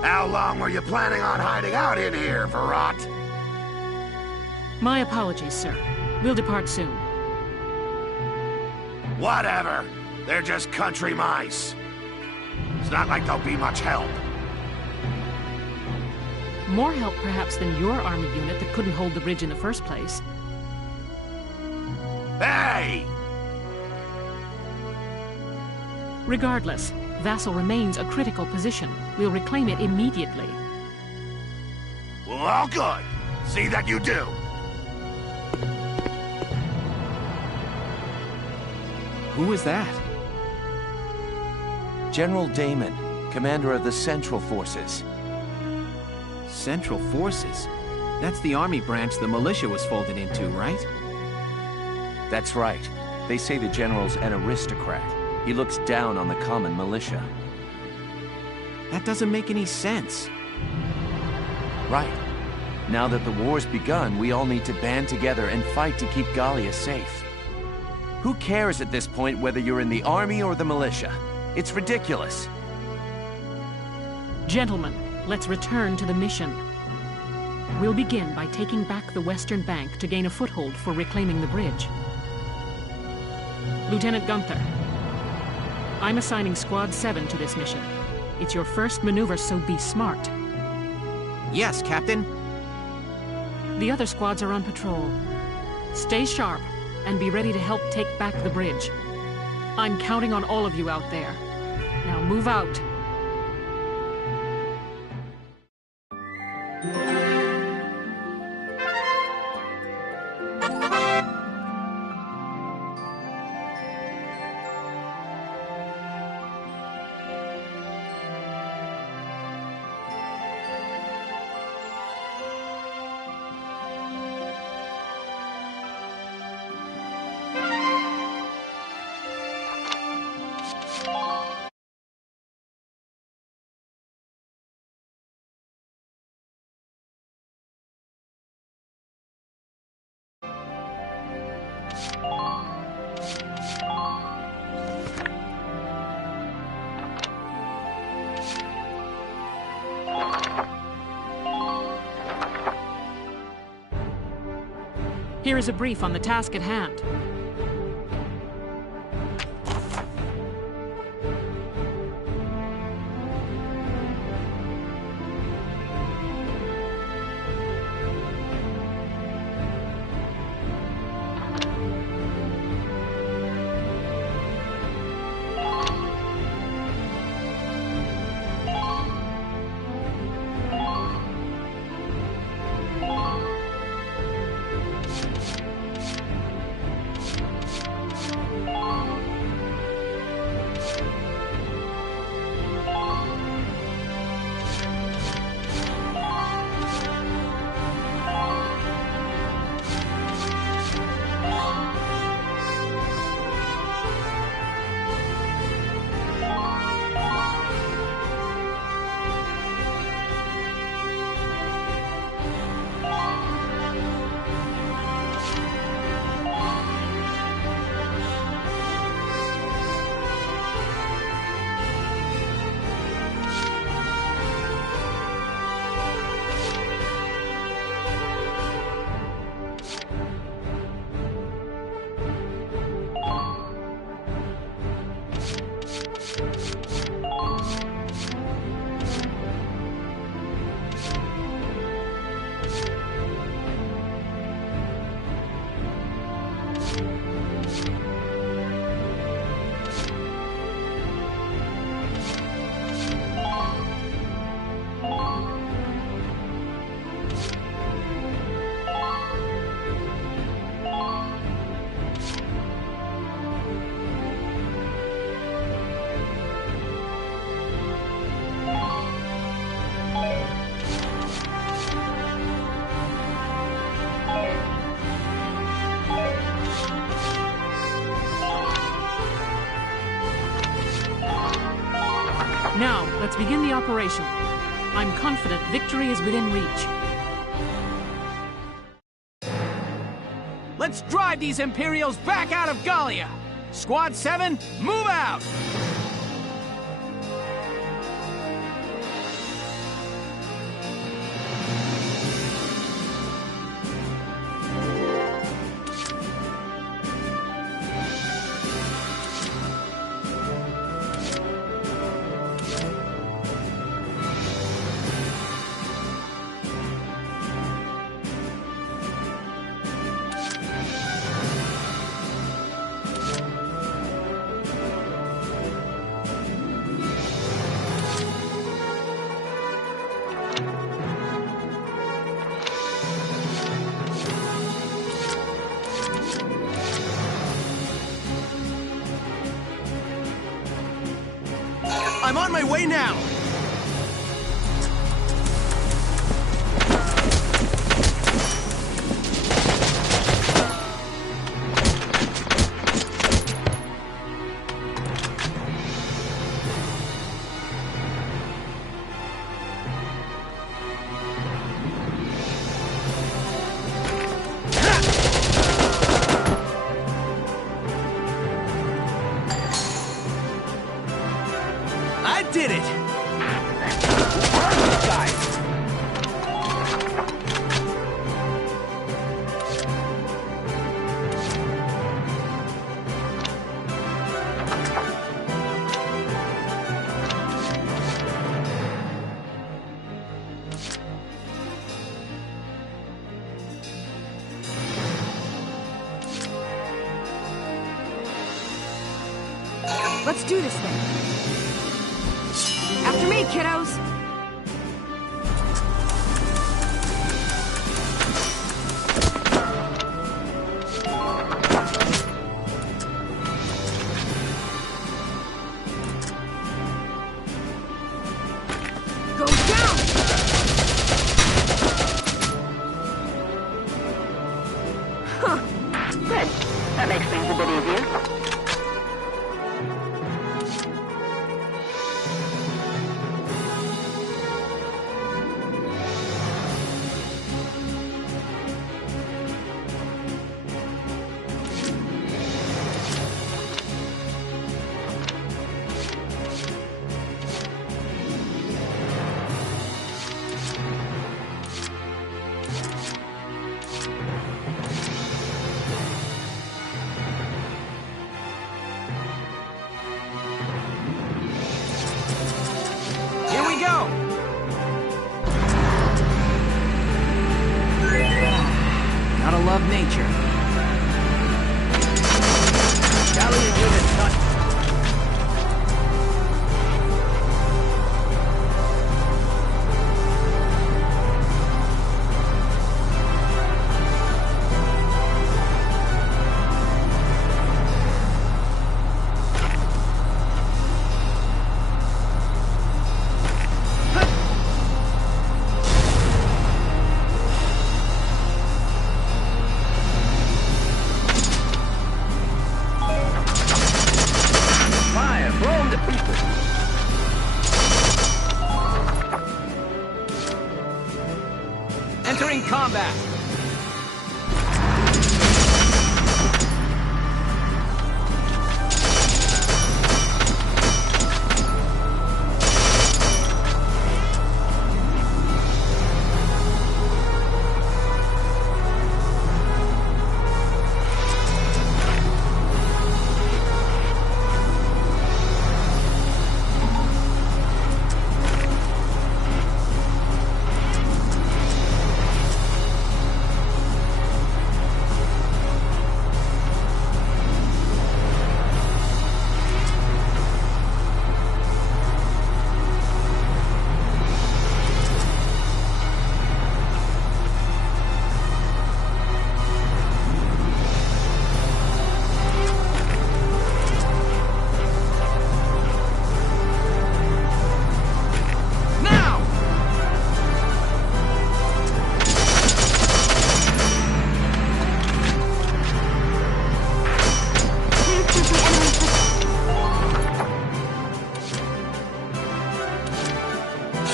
How long were you planning on hiding out in here, Verrot? My apologies, sir. We'll depart soon. Whatever. They're just country mice. It's not like they'll be much help. More help, perhaps, than your army unit that couldn't hold the bridge in the first place. Hey! Regardless, Vassal remains a critical position. We'll reclaim it immediately. Well, all good. See that you do. Who is that? General Damon, commander of the Central Forces. Central Forces? That's the army branch the militia was folded into, right? That's right. They say the general's an aristocrat. He looks down on the common militia. That doesn't make any sense. Right. Now that the war's begun, we all need to band together and fight to keep Gallia safe. Who cares at this point whether you're in the army or the militia? It's ridiculous. Gentlemen, let's return to the mission. We'll begin by taking back the western bank to gain a foothold for reclaiming the bridge. Lieutenant Gunther, I'm assigning Squad 7 to this mission. It's your first maneuver, so be smart. Yes, Captain. The other squads are on patrol. Stay sharp and be ready to help take back the bridge. I'm counting on all of you out there. Now move out. Here is a brief on the task at hand. Now, let's begin the operation. I'm confident victory is within reach. Let's drive these Imperials back out of Gallia! Squad 7, move out! I'm on my way now! I did it! Let's do this thing. After me, kiddos! Go down! Huh. Good. That makes things a bit easier. Here we go! Gotta love nature. Gallia unit cut. Fire, blow 'em to pieces. Entering combat.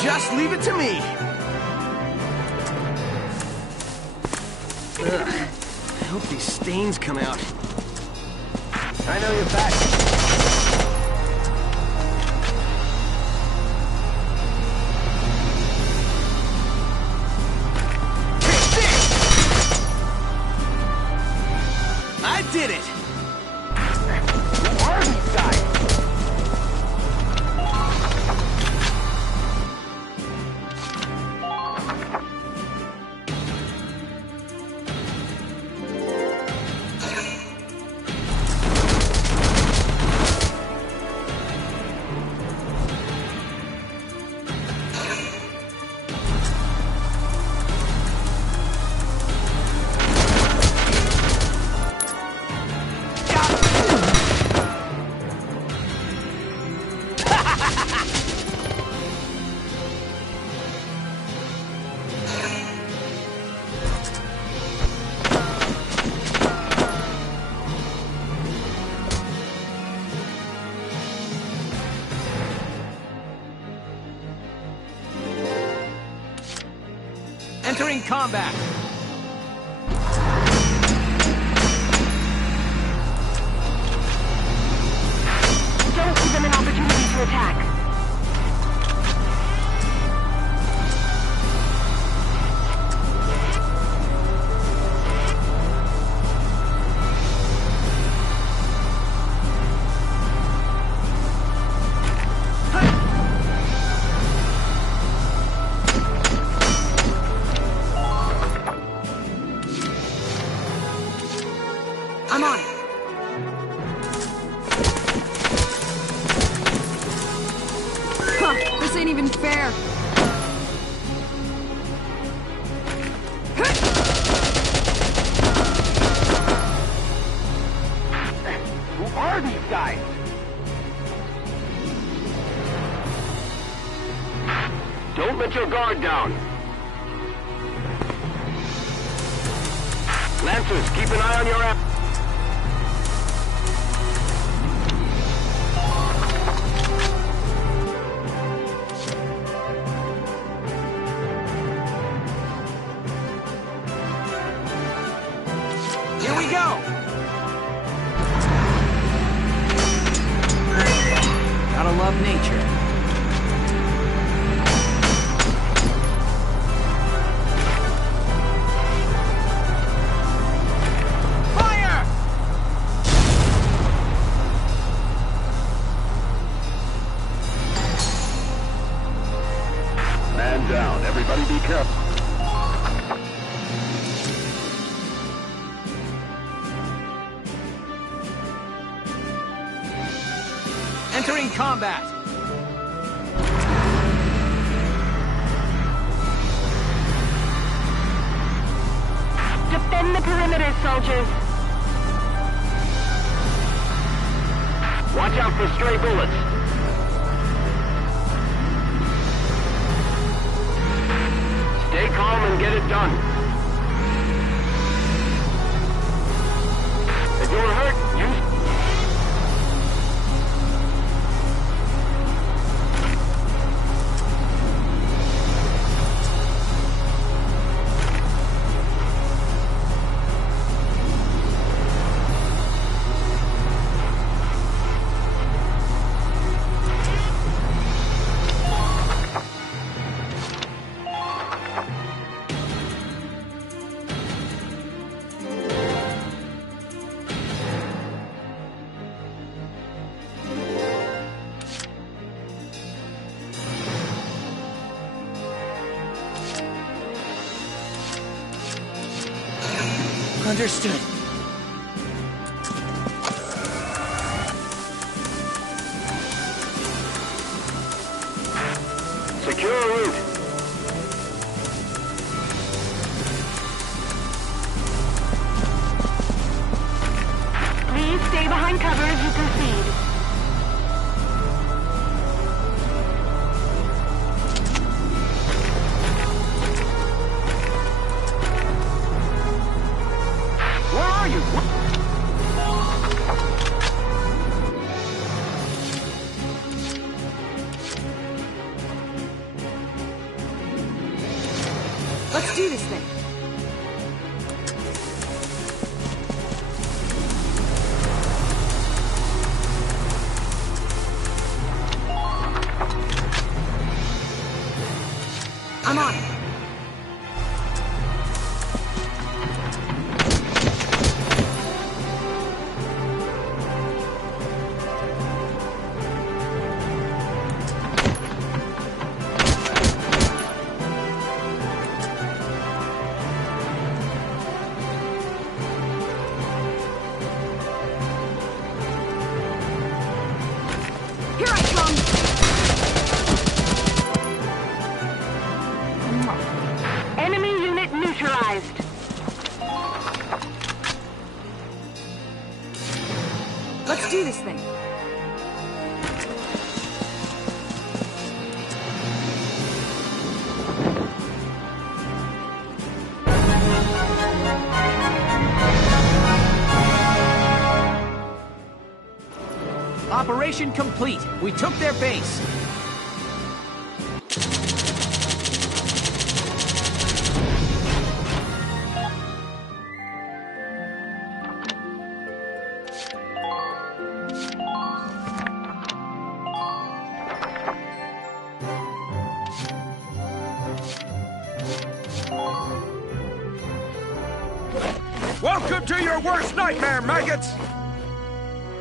Just leave it to me. Ugh. I hope these stains come out. I know you're back. I did it! Who are these guys? Entering combat. Don't give them an opportunity to attack. I'm on it. Huh, this ain't even fair. Who are these guys? Don't let your guard down. Lancers, keep an eye on your app. Here we go! Gotta love nature. Fire! Man down. Everybody be careful. Entering combat. Defend the perimeter, soldiers. Watch out for stray bullets. Stay calm and get it done. If you're hurt, use... Understood. Secure a route. Please stay behind cover as you proceed. Where are you? Let's do this thing. I'm on it. Here I come! Enemy unit neutralized. Let's do this thing. Operation complete. We took their base. Welcome to your worst nightmare, maggots!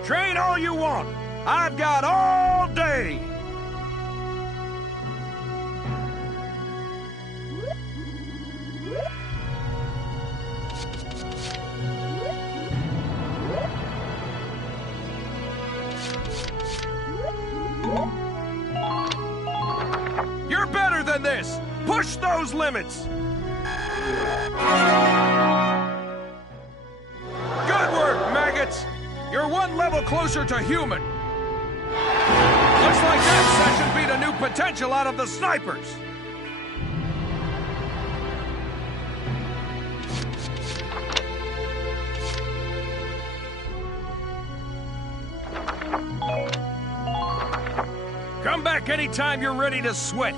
Train all you want. I've got all day. You're better than this. Push those limits. Good work, maggots. You're one level closer to human. Looks like that session beat a new potential out of the snipers. Come back anytime you're ready to sweat.